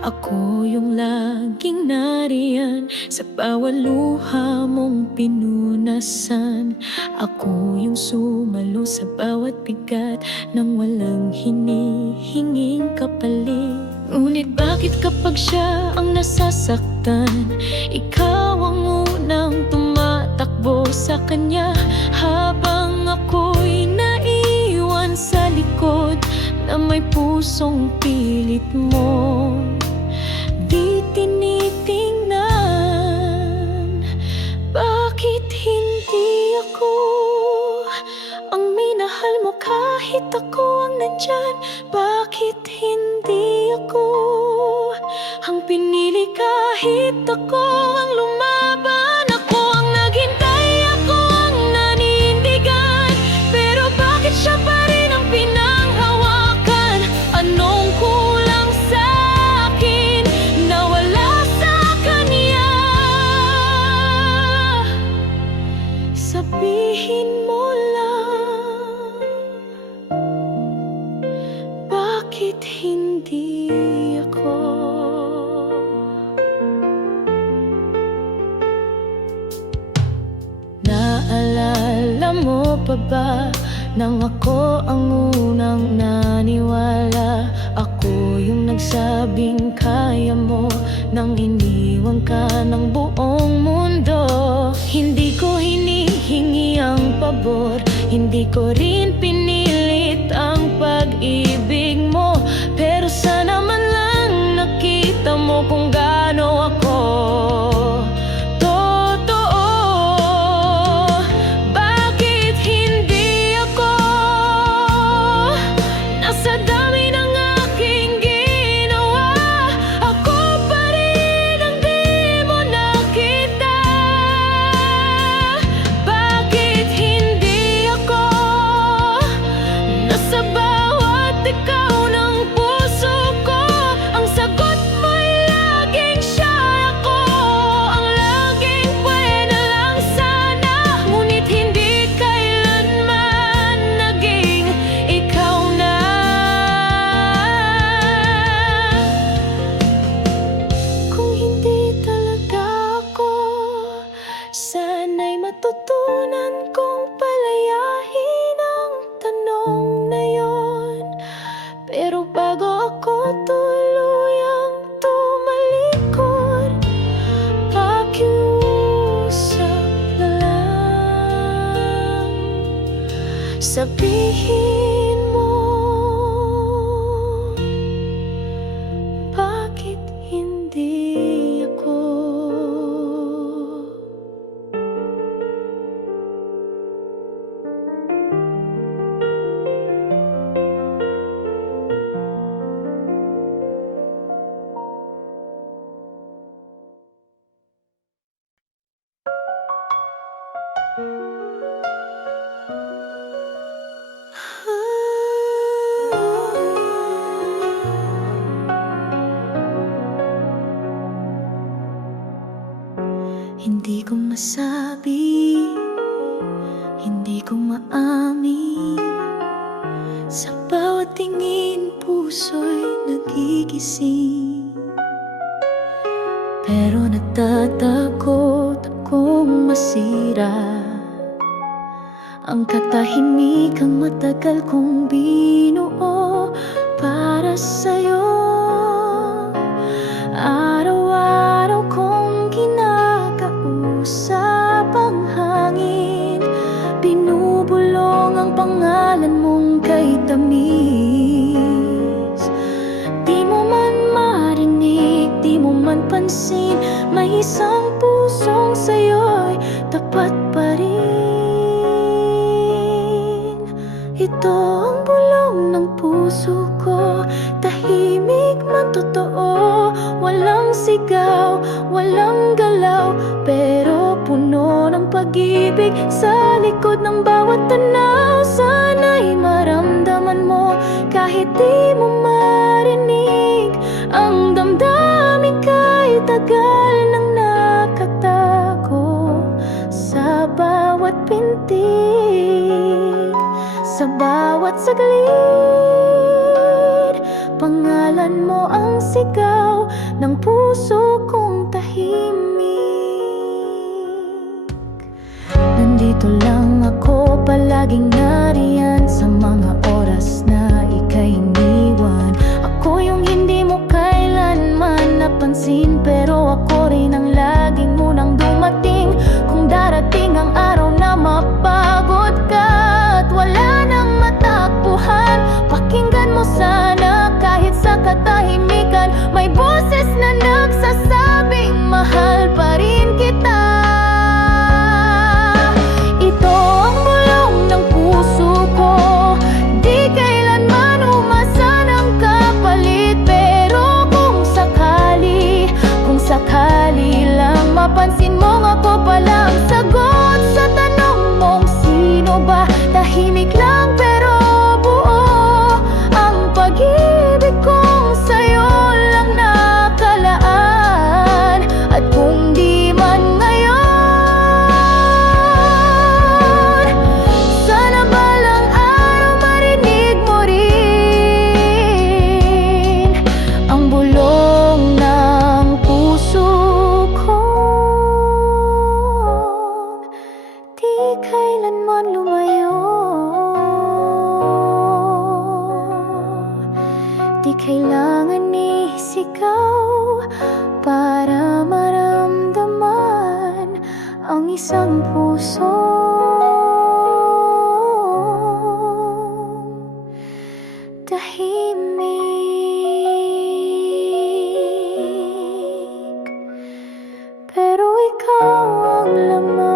Ako yung laging nariyan sa bawat luha mong pinunasan. Ako yung sumalo sa bawat bigat nang walang hinihinging kapalit. Ngunit bakit kapag siya ang nasasaktan, ikaw ang unang tumatakbo sa kanya, habang ako'y naiwan sa likod na may pusong pilit mo di tinitingnan? Bakit hindi ako ang minahal mo kahit ako ang nandyan? Bakit hindi ako ang pinili kahit ako ang lumaban? Ako ang naghintay, ako ang nanindigan, pero bakit siya pa rin ang pinanghawakan? Anong kulang sa akin na wala sa kanya? Sabihin mo lang, bakit hindi ako? Naalala mo pa ba nang ako ang unang naniwala? Ako yung nagsabing kaya mo nang iniwan ka ng buong mundo. Hindi ko hinihingi ang pabor, hindi ko rin pinilit ang pag-ibig mo, pero sana man lang nakita mo kung gaano ako totoo. Bakit hindi ako nasa dami ng aking ginawa? Ako pa rin ang di mo nakita. Bakit hindi ako nasa bawat ikaw ng puso ko? Ang sagot mo'y laging siya, ako ang laging pwede lang sana. Ngunit hindi kailanman naging ikaw na. Kung hindi talaga ako, sana'y matutunan kong palayain ang tanong na yon. Pero bago ako tuluyang tumalikod, pakiusap na lang. Sabihin mo, bakit hindi ako? Hindi ko masabi, hindi ko maamin, sa bawat tingin puso'y nagigising. Pero natatakot akong masira ang katahimikang matagal kong binuo para sa'yo. Araw-araw kong kinakausap ang hangin, ang pangalan mong kay tamis. Di mo man marinig, di mo man pansin, may isang pusong sa'yo'y tapat pa rin. Ito ang bulong ng puso ko, tahimik man totoo, walang sigaw, walang galaw, pero puno ng pag-ibig sa likod ng bawat tanaw. Sana'y maramdaman mo kahit di mo marinig, ang damdamin kay tagal nang nakatago sa bawat pintig, sa bawat saglit. Pangalan mo ang sigaw ng puso kong tahimik. Nandito lang ako, palaging nariyan sa mga oras na ika'y iniwan. Ako yung hindi mo kailanman napansin, pero ako rin ang laging munang dumating. Kung darating ang araw na mapagod ka at wala nang matakbuhan, pakinggan mo sana kahit sa katahimikan, may boses na nagsasabing mahal pa rin kita. Ito ang bulong ng puso ko, di kailanman umasa ng kapalit, pero kung sakali lang mapansin mong ako pala ang sagot sa tanong mong sino ba, tahimik lang pero buo ang pag-ibig kong sa'yo lang nakalaan. At kung di man ngayon, sana balang araw marinig mo rin ang bulong ng puso ko. Di kailanman lumayo, di kailangan isigaw para maramdaman ang isang puso tahimik, pero ikaw ang laman.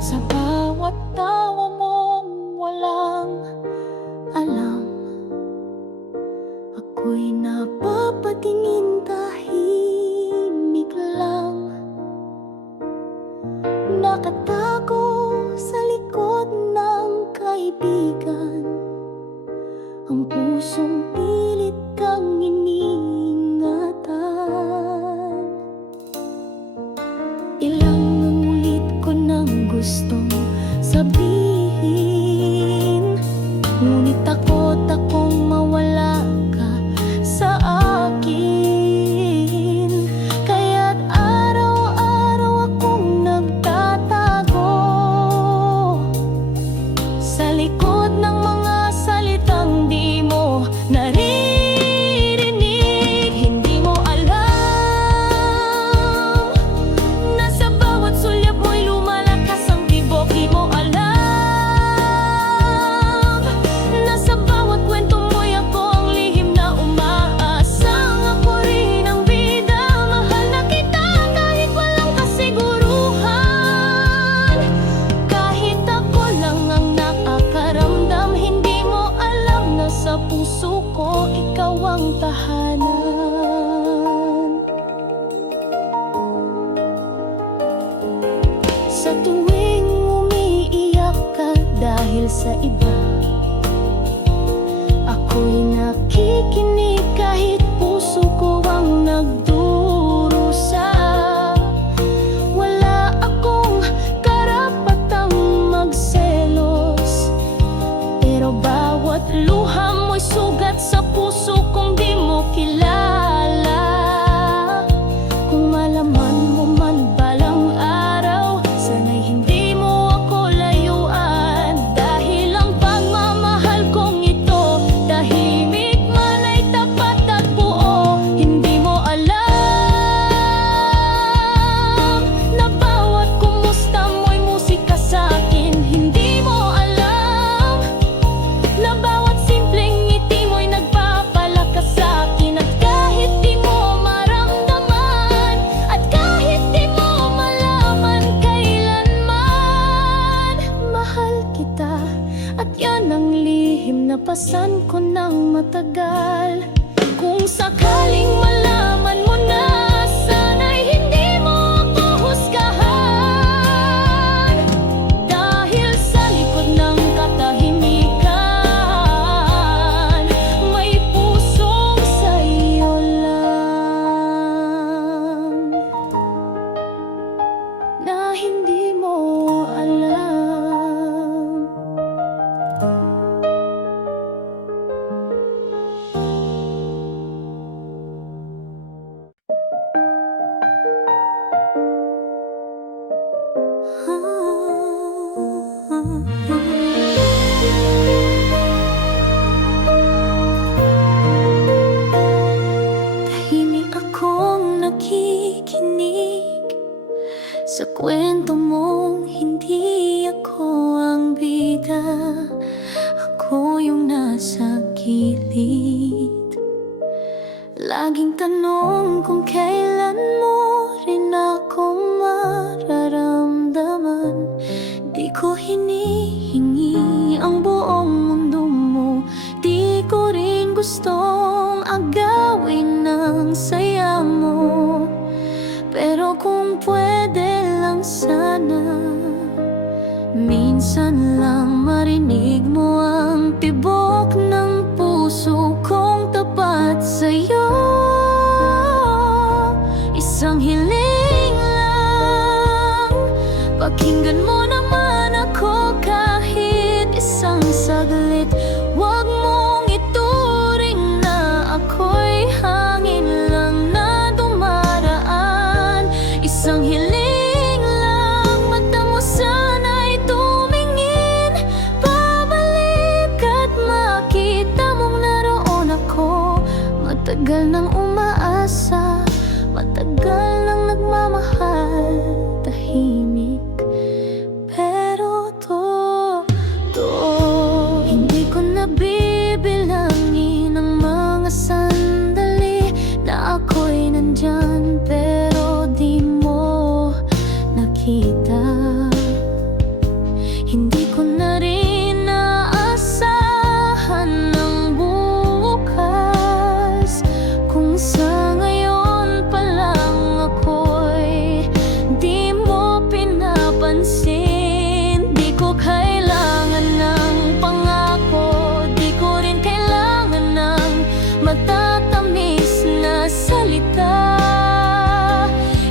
Sa bawat tawa mong walang alam, sa iba. Ako'y nakikinig kahit puso ko ang nagdurusa. Wala akong karapatang magselos, pero bawat luha mo'y sugat sa puso kung di mo kilala. Kung malaman mo man balang araw, sana'y hindi mo ako layuan. Dahil ang pagmamahal kong ito, tahimik man ay tapat at buo. Hindi mo alam na bawat kumusta mo'y musika sa'kin. Hindi mo alam na bawat simpleng ngiti mo'y nagpapalakas sa'kin. At kahit di mo maramdaman, at kahit di mo malaman kailanman, mahal kita. At yan ang lihim na pasan ko ng matagal. Kung sakaling malaman mo na, sana'y hindi mo ako husgahan. Dahil sa likod ng katahimikan, may pusong sa'yo lang na hindi mo alam. Tahimik akong nakikinig sa kwento mong hindi ako ang bida. Ako yung nasa gilid, laging tanong kung kailan mo rin ako mararamdaman. Di ko hinihingi ang buong mundo mo, di ko rin gustong agawin ng saya mo. Pero kung pwede lang sana, minsan lang marinig mo ang tibok ng puso kong tapat sa'yo. Isang hiling lang, pakinggan mo naman ako kahit isang saglit. Huwag mong ituring na ako'y hangin lang na dumaraan. Isang hiling lang, mata mo sana'y tumingin pabalik at makita mong naroon ako. Matagal nang umaasa, matagal nang nagmamahal, tahimik pero totoo. Hindi ko nabibilangin ang mga sandali na ako'y nandyan, pero di mo nakita. Hindi ko na rin naasahan ang bukas, kung sa ngayon pa lang ako'y di mo pinapansin. Di ko kailangan ng pangako, di ko rin kailangan ng matatamis na salita.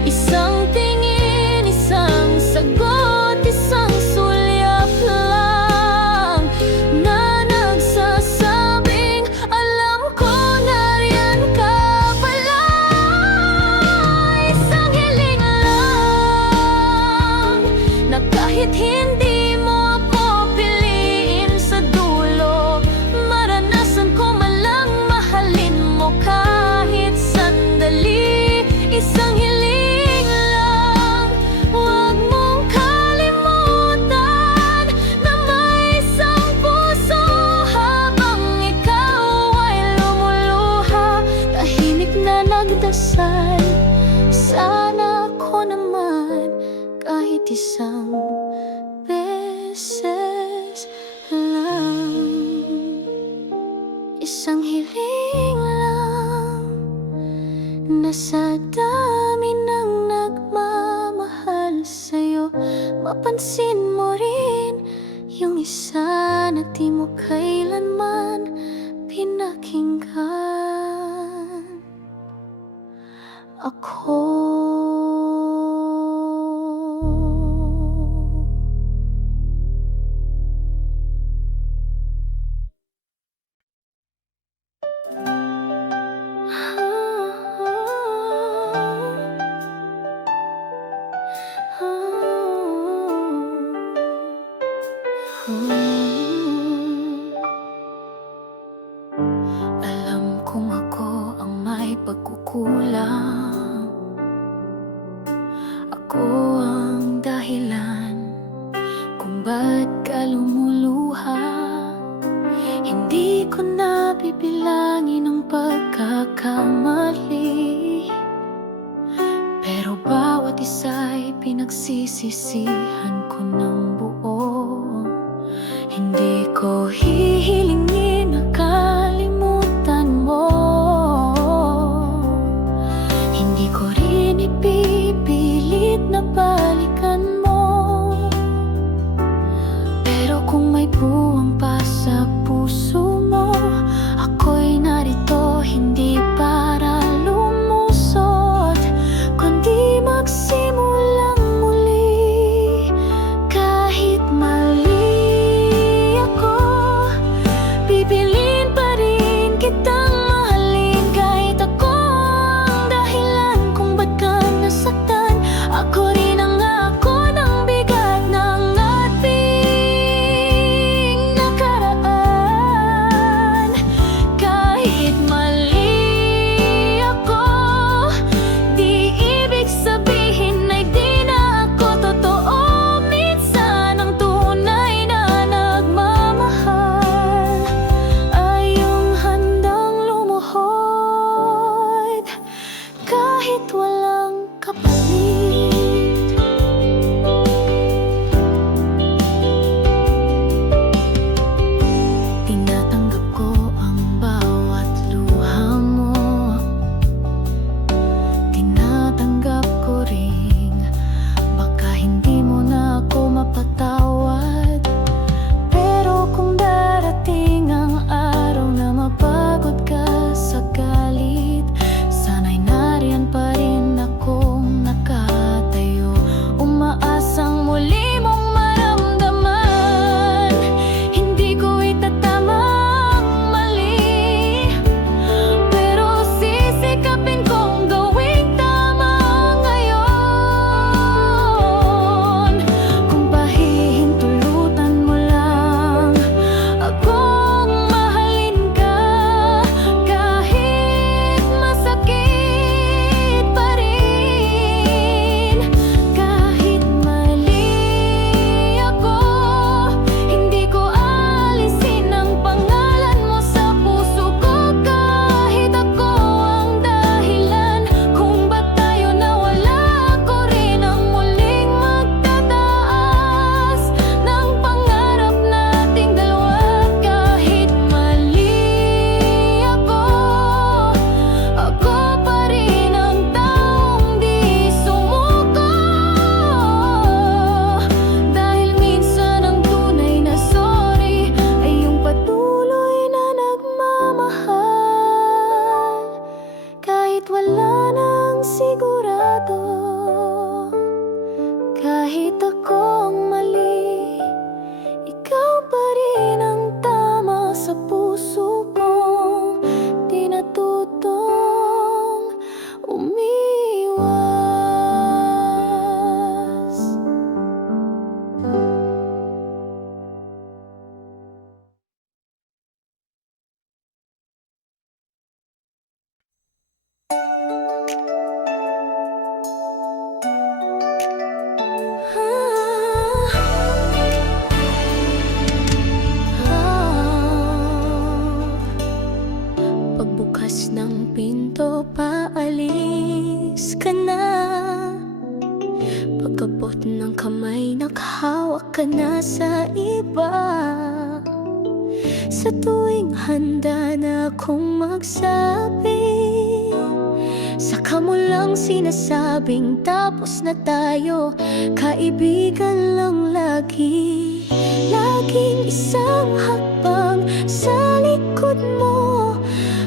Isang tingin, isang sagot, isang sulyap lang na nagsasabing alam ko nariyan ka pala. Isang hiling lang na kahit hindi mo ako piliin sa dulo, maranasan ko man lang mahalin mo kahit sandali. Isang hiling lang, huwag mong kalimutan na may isang puso habang ikaw ay lumuluha. Tahimik na nagdasal, sana ako naman kahit isang beses lang. Isang hiling lang na sa dami ng nagmamahal sa'yo, mapansin mo rin yung isa na di mo kailanman pinakinggan. Ako alam kong ako ang may pagkukulang. Ako ang dahilan kung ba't ka lumuluha. Hindi ko na bibilangin ang pagkakamali, pero bawat isa'y pinagsisisihan ko ng buo. Hindi ko hihilingin na kalimutan mo, hindi ko rin ipipilit na balikan mo. Pero kung may puwang pa sa puso mo, ako'y narito hindi para lumusot, kundi magsimulang muli. Kahit mali ako, pipiliin pa rin kitang mahalin. Kahit ako ang dahilan kung ba't ka nasaktan, ako rin ang ako ng bigat ng ating nakaraan. Kahit mali ako, di ibig sabihin ay di na ako totoo. Minsan ang tunay na nagmamahal ay yung handang lumuhod kahit walang kapalit. Tinatanggap ko ang bawat luha mo, tinatanggap ko rin baka hindi mo na ako mapatawad. Pero kung darating ang araw na mapagod ka sa galit, sana'y nariyan pa rin akong nakatayo, umaasang muli mong maramdaman. Hindi ko itatama ang mali, pero sisikapin kong gawing tama ngayon. Kung pahihintulutan mo lang akong mahalin ka, kahit masakit pa rin. Kahit mali ako, hindi ko aalisin ang pangalan mo sa puso ko. Kahit ako ang dahilan kung ba't tayo nawala, ako rin ang muling magtataas ng pangarap nating dalawa. Kahit mali ako, ako pa rin ang taong di sumuko. Dahil minsan ang tunay na sorry ay yung patuloy na nagmamahal. Kahit wala nang sigurado, kahit ako ang mali, ikaw pa rin ang tama sa puso kong di natutong umiwas. Pagbukas ng pinto, paalis ka na. Pagkabot ng kamay, naghawak ka na sa iba. Sa tuwing handa na akong magsabi, saka mo lang sinasabing tapos na tayo, kaibigan lang lagi. Laging isang hakbang sa likod mo,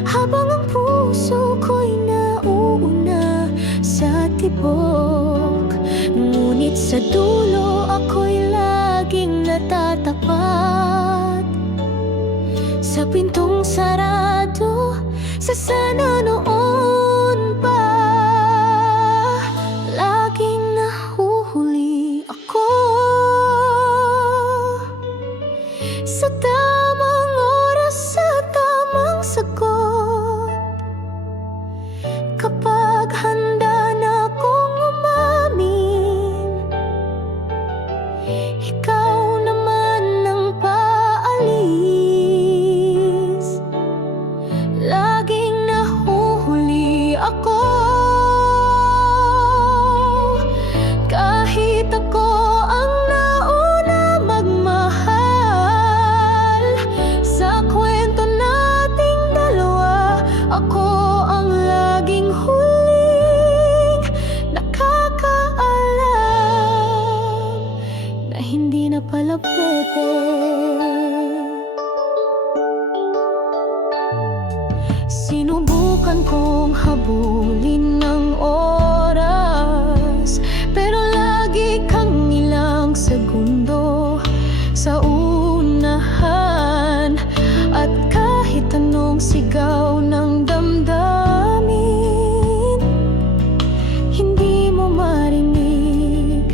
habang ang puso ko'y nauuna sa tibok. Ngunit sa dulo ako'y laging natatapat sa pintong sarado, sa sana noon pa. Laging nahuhuli ako sa tamang oras, sa tamang sagot. Kapag handa na akong umamin, ikaw naman ang paalis. Laging nahuhuli ako, kahit ako ang nauna magmahal. Sa kwento nating dalawa, ako ang laging huling nakakaalam na hindi na pala pwede. Sinubukan kong habulin ng oras, pero lagi kang ilang segundo sa unahan. At kahit anong sigaw ng damdamin, hindi mo marinig.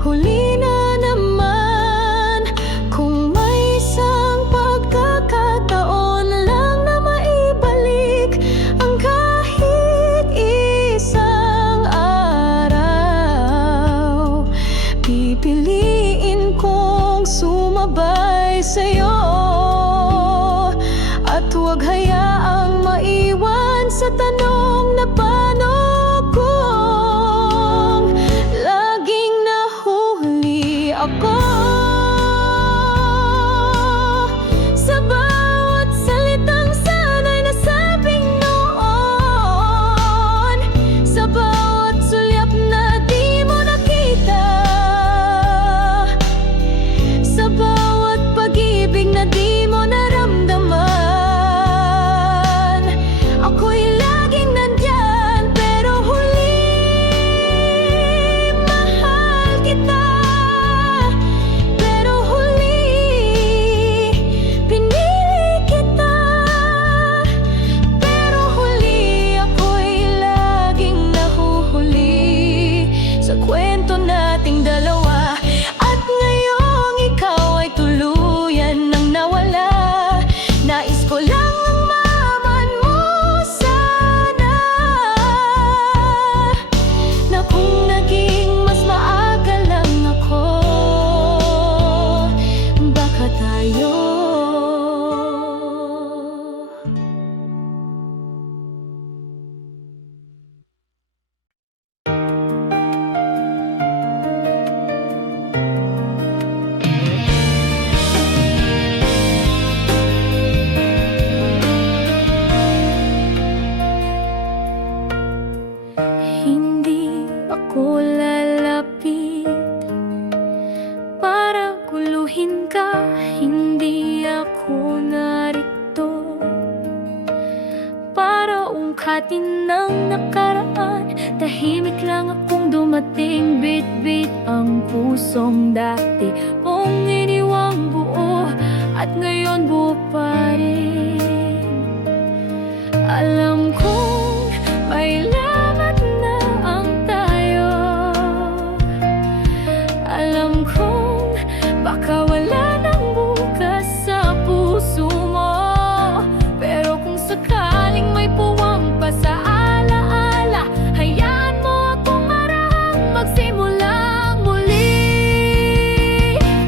Huli na naman, kung may isang pagkakataon lang na maibalik ang kahit isang araw, pipiliin kong sumabay sa'yo at huwag hayaang maiwan sa tanong na paano kung laging nahuhuli ako. Sa bawat salitang sana'y nasabing noon, sa bawat sulyap na di mo nakita, sa bawat pag-ibig na di mo naramdaman, ako'y laging nandyan. Pero huli, mahal kita. Pero huli, pinili kita. Pero huli, ako'y laging nahuhuli sa kwento nating dalawa. At ngayong ikaw ay tuluyan nang nawala, nais ko lang ang malaman mo sana na kung naging mas maaga lang ako, baka tayo hindi ako lalapit para guluhin ka. Hindi ako narito para ungkatin ng nakaraan. Tahimik lang akong dumating, bit-bit ang pusong dati mong iniwang buo, at ngayon buo pa rin. Alam kong may lamat na ang tayo, alam kong baka wala nang bukas sa puso mo. Pero kung sakaling may puwang pa sa alaala, hayaan mo akong marahang magsimulang muli.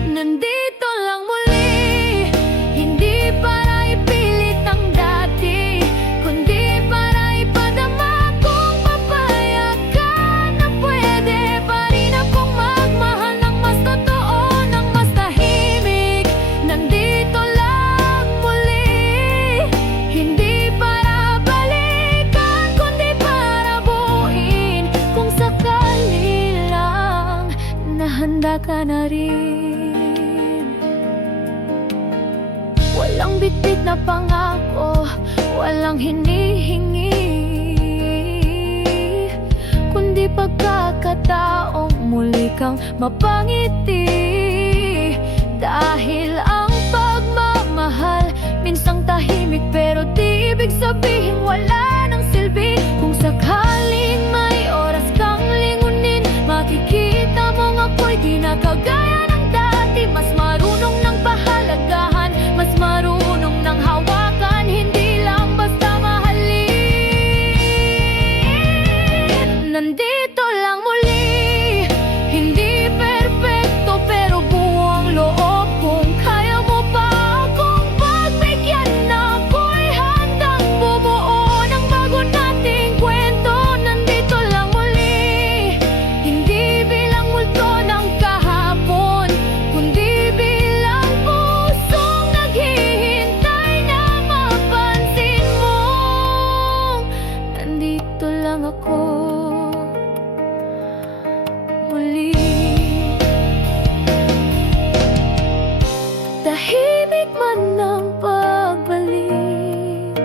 Nandito lang muli, hindi para ipilit ang dati, kundi para ipadama kung papayag ka na pwede pa rin akong magmahal ng mas totoo, ng mas tahimik. Nandito lang muli, hindi para balikan, kundi para buuin. Kung sakali lang na handa ka na rin. Ilang bitbit na pangako, walang hinihingi, kundi pagkakataong muli kang mapangiti. Dahil ang pagmamahal minsang tahimik, pero di ibig sabihin wala ng silbi. Kung sakaling may oras kang lingunin, makikita mong ako'y di na kagaya ng dati. Mas marunong ng pahalagahan, mas marunong ng hawakan, hindi lang basta mahalin. Nandito lang muli, hindi perpekto pero buo ang loob. Kung kaya mo pa akong pagbigyan, ako'y handang bumuo ng bago nating kwento. Nandito lang muli, hindi bilang multo ng kahapon, kundi bilang pusong naghihintay na mapansin mo. Nandito lang ako muli. Tahimik man ang pagbalik,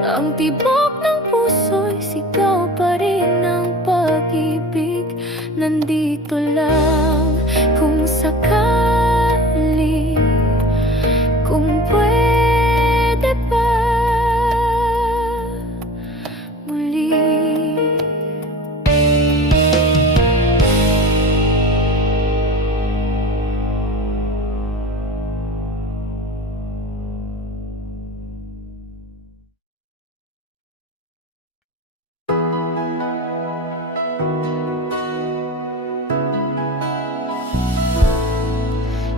ang tibok ng puso'y sigaw pa rin ng pag-ibig. Nandito lang kung sakali, kung pwede pa muli.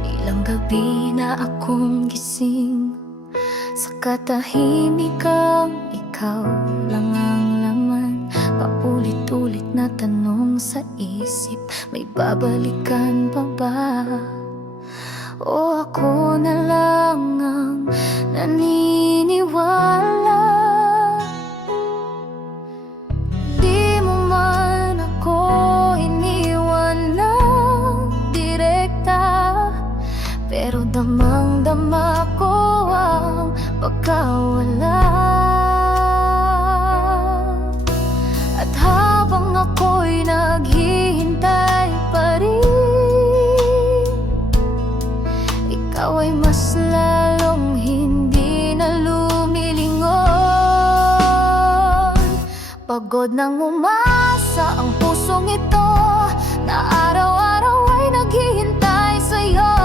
Ilang gabi na akong gising sa katahimikang ikaw lang ang laman. Paulit-ulit na tanong sa isip, may babalikan pa ba? O ako na lang ang naniniwala? Di mo man ako iniwan ng direkta, pero damang-dama ko ang pagkawala. At habang ako'y naghihintay pa rin, ikaw ay mas lalong hindi na lumilingon. Pagod nang umasa ang pusong ito, na araw-araw ay naghihintay sa'yo.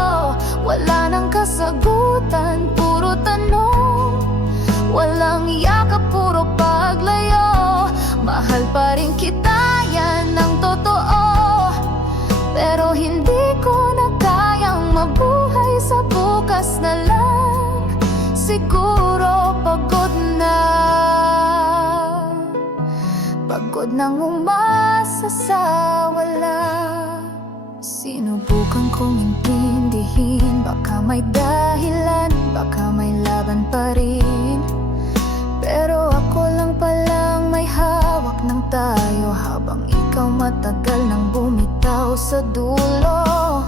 Wala nang kasagutan, puro tanong, walang yakap, puro paglayo. Mahal pa rin kita, yan ang totoo, pero hindi ko na kayang mabuhay sa bukas na lang. Siguro pagod na, pagod nang umasa sa wala. Sinubukan kong intindihin, baka may dahilan, baka may laban pa rin, pero ako lang palang may hawak ng tayo, habang ikaw matagal nang bumitaw sa dulo.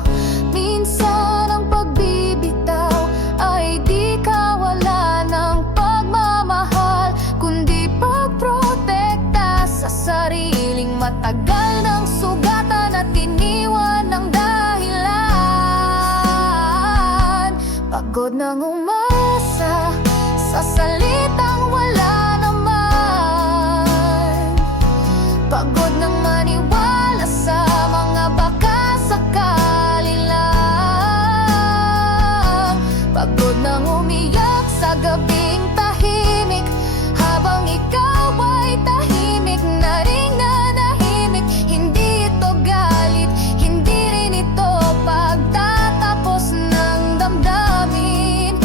Minsan ang pagbibitaw ay di kawala ng pagmamahal, kundi pagprotekta sa sariling matagal ng sugatan at iniwan ng dahilan. Pagod nang umasa sa salitang wala naman, pagod nang maniwala sa mga baka sakali lang, pagod nang umiyak sa gabing tahimik, habang ikaw ay tahimik na ring nanahimik. Hindi ito galit, hindi rin ito pagtatapos ng damdamin.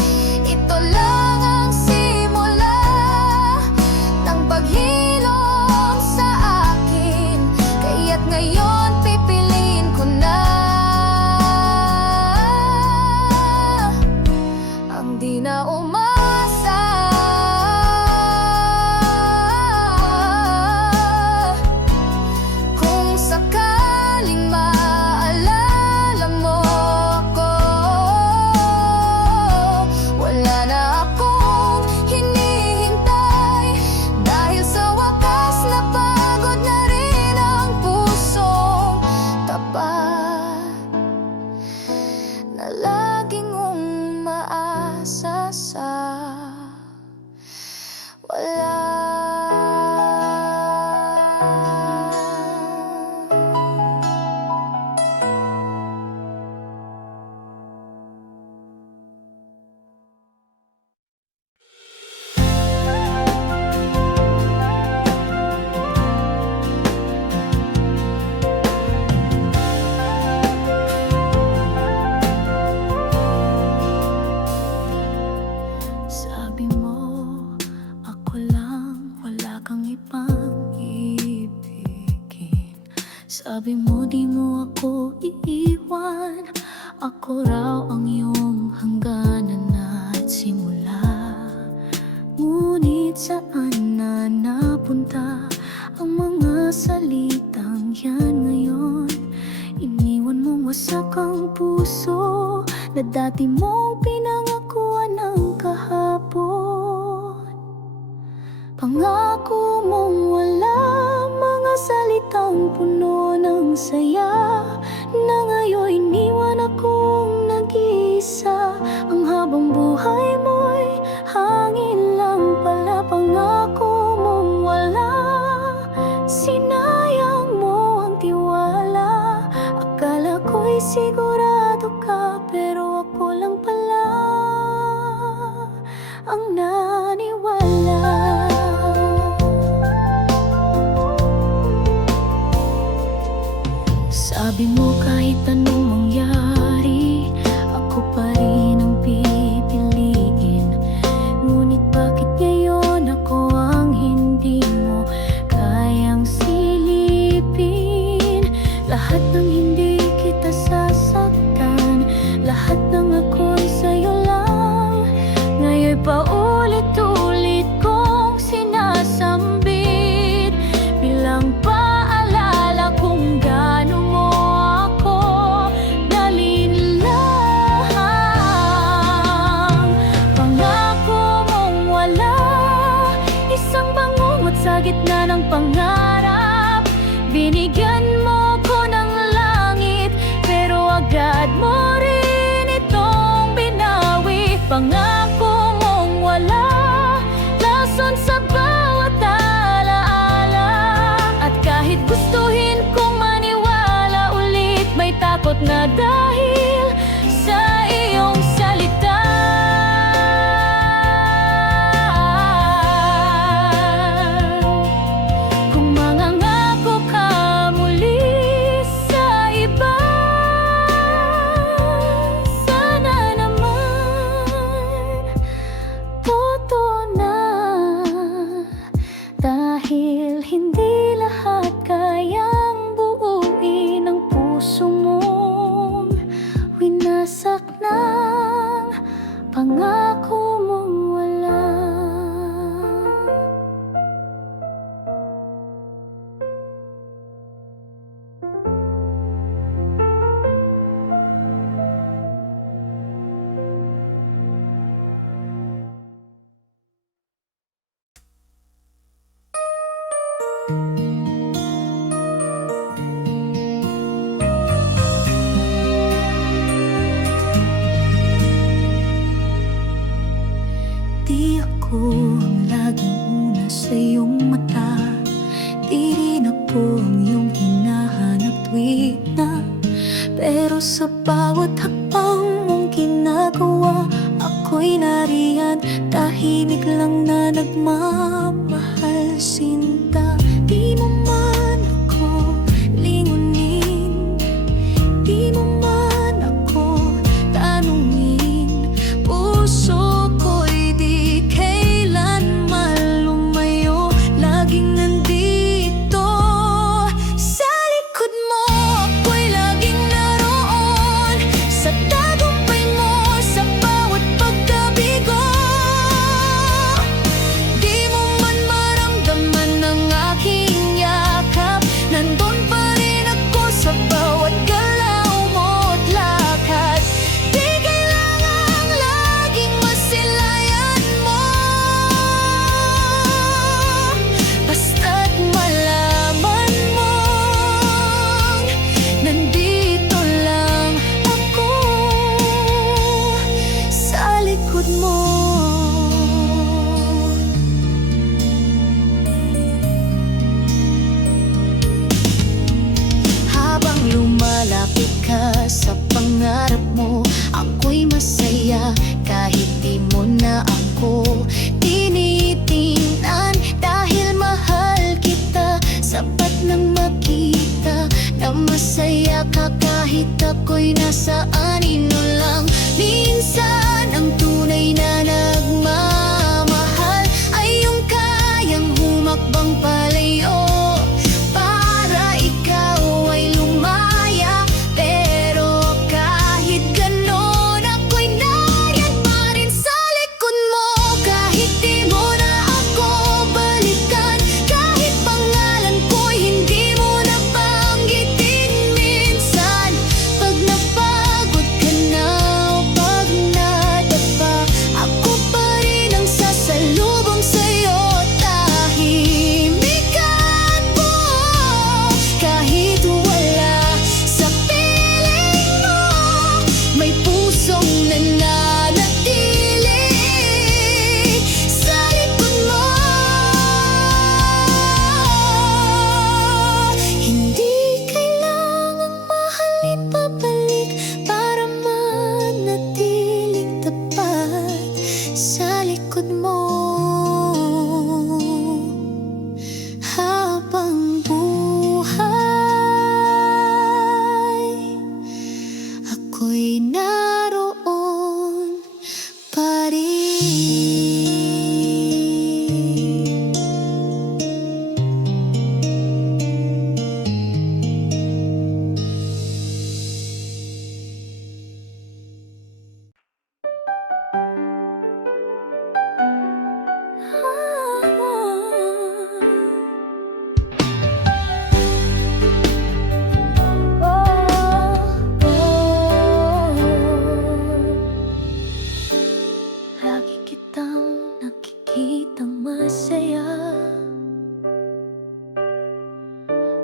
Sabi mo di mo ako iiwan, ako raw ang iyong hangganan at simula. Ngunit saan na napunta ang mga salitang yan ngayon? Iniwan mong wasak ang puso na dati mong pinangakuan ng kahapon. Pangako mong wala, mga salitang puno ng saya, na ngayon iniwan akong nag-iisa. Ang habang buhay mo'y hangin lang pala. Pangako mong wala, sinayang mo ang tiwala. Akala ko'y sigurado ka, pero ako lang pala ang naniwala. Sabi mo kahit anong mangyari, ako pa rin ang pipiliin. Ngunit bakit ngayon ako ang hindi mo kayang silipin? Lahat ng hindi kita sasaktan, lahat ng ako'y sa'yo lang. Ngayon paulit-ulit kong sinasambit bilang paalala kung gaano mo ako nalinlang. Pangako mong wala, isang bangungot sa gitna ng pangarap. Binigyan mo ko ng langit, pero agad mo rin itong binawi. Pangako mong wala, lason sa bawat alaala. At kahit gustuhin kong maniwala ulit, may takot na dahil sa iyong salita. Kung mangangako ka muli sa iba, sana naman totoo na. Dahil hindi lahat kayang buuin ang puso mong winasak ng pangako mong wala. Di ako ang laging una sa iyong mata, di rin ako ang iyong hinahanap tuwing na. Pero sa bawat hakbang mong ginagawa, ako'y nariyan, tahimik lang na nagmamahal sinta. Di mo man ako lingunin, di mo man ako tanungin. Puso ko'y di kailanman lumayo, laging nandito sa likod mo. Ako'y laging naroon sa tagumpay mo, sa bawat pagkabigo. Di mo man maramdaman ang aking yakap, nandun pa rin ako sa bawat galaw mo't lakad. Di kailangang laging masilayan mo, basta't malaman mong nandito lang ako sa likod mo. Habang lumalapit ka sa pangarap mo, ako'y masaya kahit di mo na ako tinitingnan. Dahil mahal kita, sapat nang makita na masaya ka kahit ako'y nasa anino lang. Minsan ang tunay na nagmamahal ay yung kayang humakbang palayo para ikaw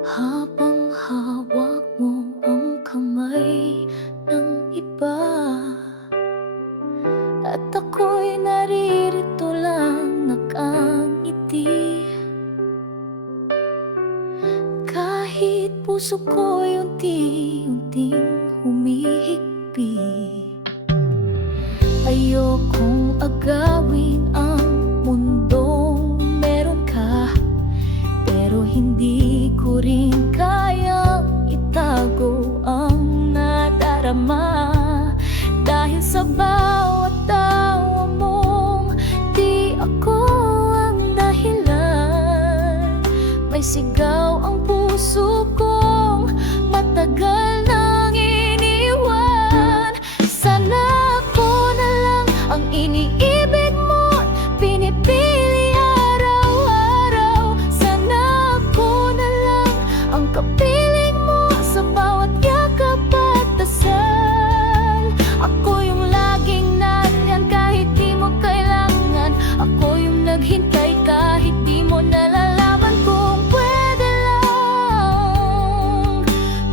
Habang hawak mo ang kamay ng iba, at ako'y naririto lang nakangiti. Kahit puso ko'y unti-unting humihigpit, ayokong agawin ang mundong meron ka, pero hindi ko rin kayang itago ang nadarama. Dahil sa bawat tawa mong di ako ang dahilan, may sigaw ang puso kong matagal nang iniwan. Sana ako na lang ang iniibig mo't pinipili araw-araw. Sana ako na lang ang kapiling mo sa bawat yakap at dasal. Ako yung laging nandyan kahit di mo kailangan. Ako yung naghintay kahit di mo nalalaman.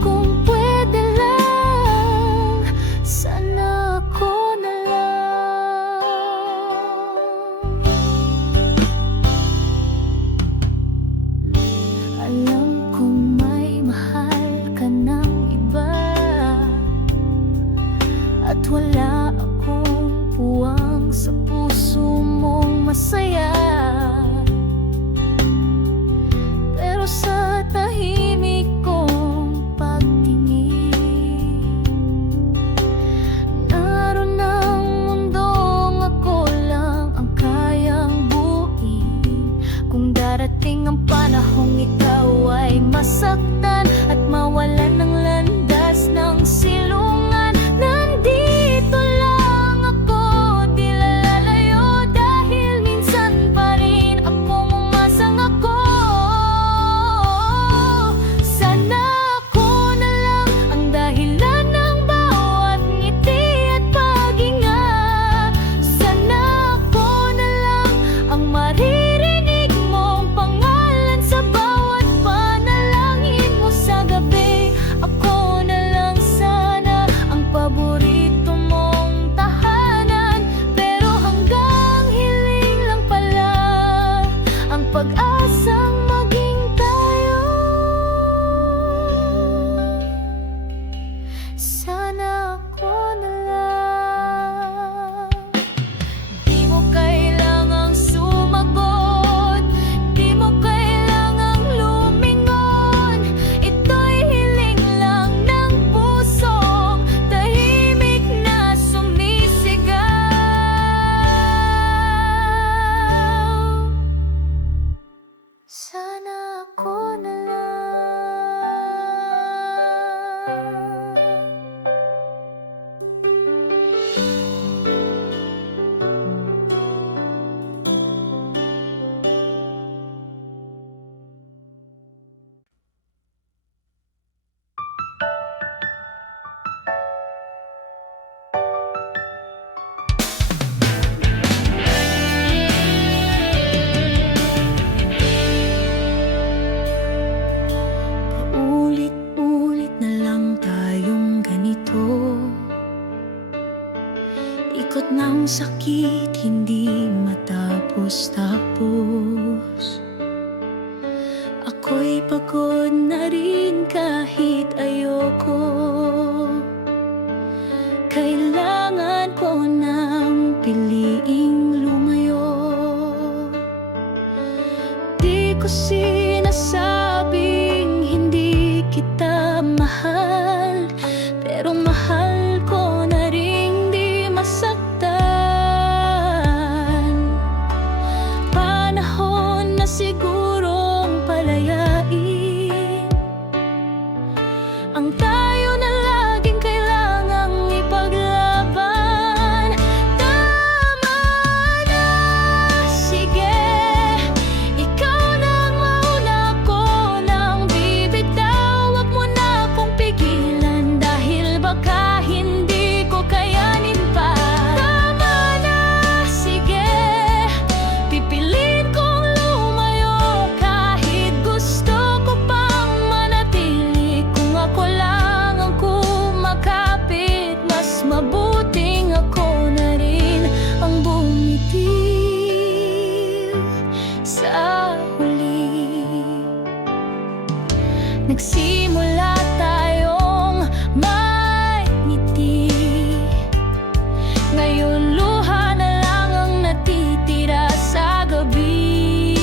Kung pwede lang, sana ako na lang. Alam kong may mahal ka ng iba, at wala akong puwang sa puso mong masaya. Pero sa tahimik kong pagtingin, naroon ang mundong ako lang ang kayang buuin. Kung darating ang panahong ikaw ay masaktan at mawalan ng landas ng silungan, nandito lang ako, di lalayo. Dahil minsan pa rin akong umasang ako. Sana ako na lang ang dahilan ng bawat ngiti at paghinga. Sana ako na lang ang maririnig mong pangalan sa bawat panalangin mo sa gabi. Ako na lang sana ang paborito mong tahanan. Pero hanggang hiling lang pala ang pag-asang maging tayo. Sana ako na lang. Di mo kailangang sumagot, di mo kailangang lumingon. Ito'y hiling lang ng pusong tahimik na sumisigaw. Sana ako na lang. Paulit-ulit na lang tayong ganito. Ikot ng sakit, hindi matapos-tapos. Ako'y pagod na rin kahit ayoko. Kailangan ko nang piliing lumayo. Di ko sinasabing hindi kita mahal, pero mahal ko na ring di masaktan. Panahon na sigurong palayain ang tayo na laging kailangang ipaglaban. Tama nagsimula tayong may ngiti. Ngayon luha na lang ang natitira sa gabi.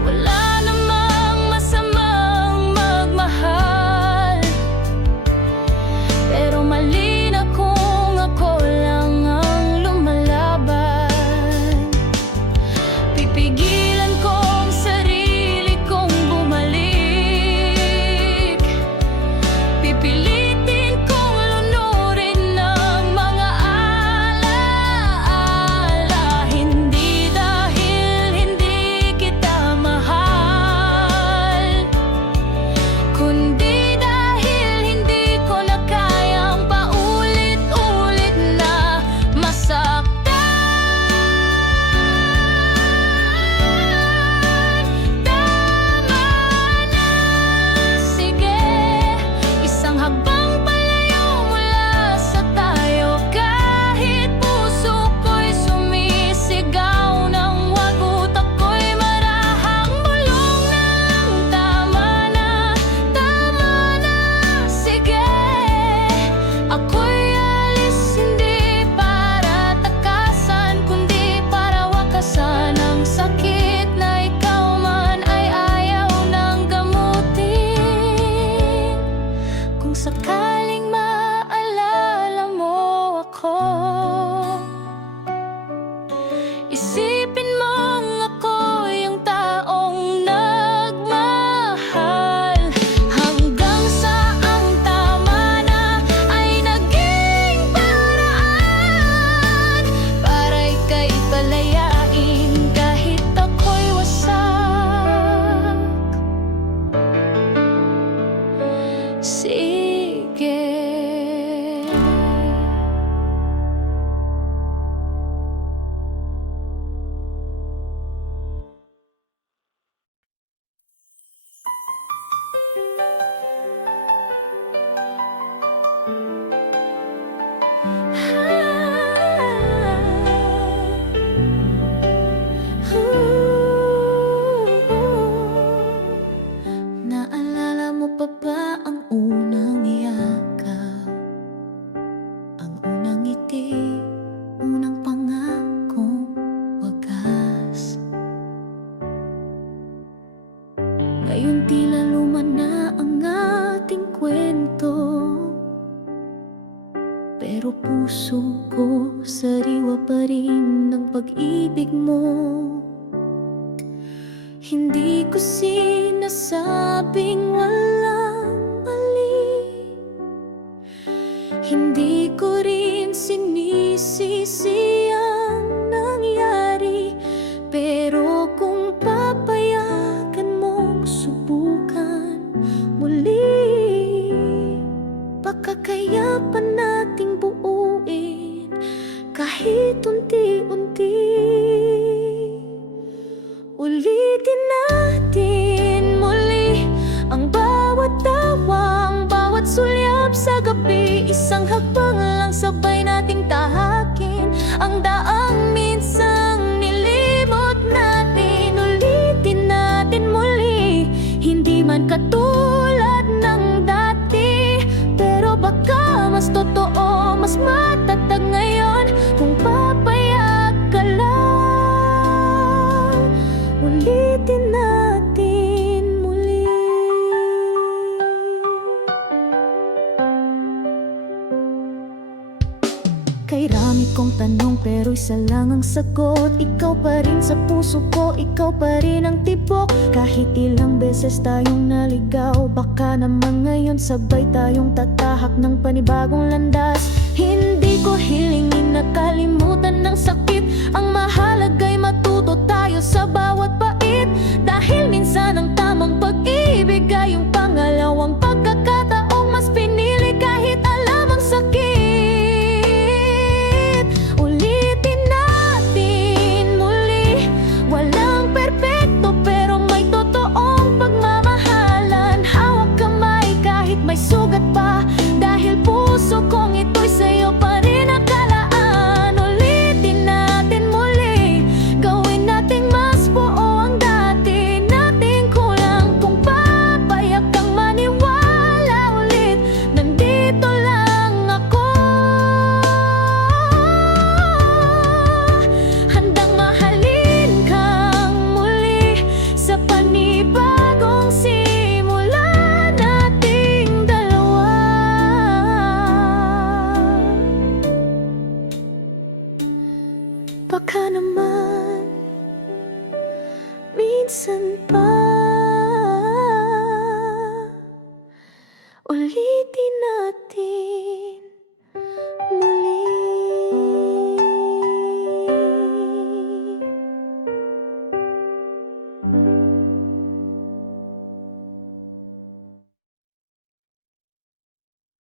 Wala namang masamang magmahal, pero mali na kung ako lang ang lumalaban. Pipigilan kong sarili kong bumalik. Pipilitin kong lunurin ng mga alaala. Hindi dahil hindi kita mahal, kundi dahil hindi ko na kayang paulit-ulit na masaktan. Tama na, sige, isang hakbang palayo mula sa tayo. Kahit puso ko'y sumisigaw ng wagut, ako'y marahang bulong ng tama na, sige. Ako'y alis hindi para takasan, kundi para wakasan ang sakit na ikaw man ay ayaw nang gamutin. Kung sakaling maalala mo ako, isipin mong ako yung taong nagmahal, hanggang sa ang tama na ay naging paraan para ika'y palayain kahit ako'y wasak. Sige. Naalala mo pa ba ang unang yakap, ang unang ngiti, unang pangakong wagas? Ngayon tila luma na ang ating kwento, pero puso ko sariwa pa rin ng pag-ibig mo. Hindi ko sinasabing walang mali, hindi ko rin sinisisi ang nangyari. Pero kung papayagan mong subukan muli, baka kaya pa nating buuin kahit unti-unti. Ulitin natin muli ang bawat tawa, ang bawat sulyap sa gabi. Isang hakbang lang sabay nating tahakin ang daang minsang nilimot natin. Ulitin natin muli, hindi man katulad ng dati, pero baka mas totoo, mas matatag ngayon kung papayag ka lang. Ulitin natin muli. Kay rami kong tanong pero isa lang ang sagot. Ikaw pa rin sa puso ko, ikaw pa rin ang tibok. Kahit ilang beses tayong naligaw, baka naman ngayon sabay tayong tatahak ng panibagong landas. Hindi ko hilingin na kalimutan ng sakit, ang mahalaga'y matuto tayo sa bawat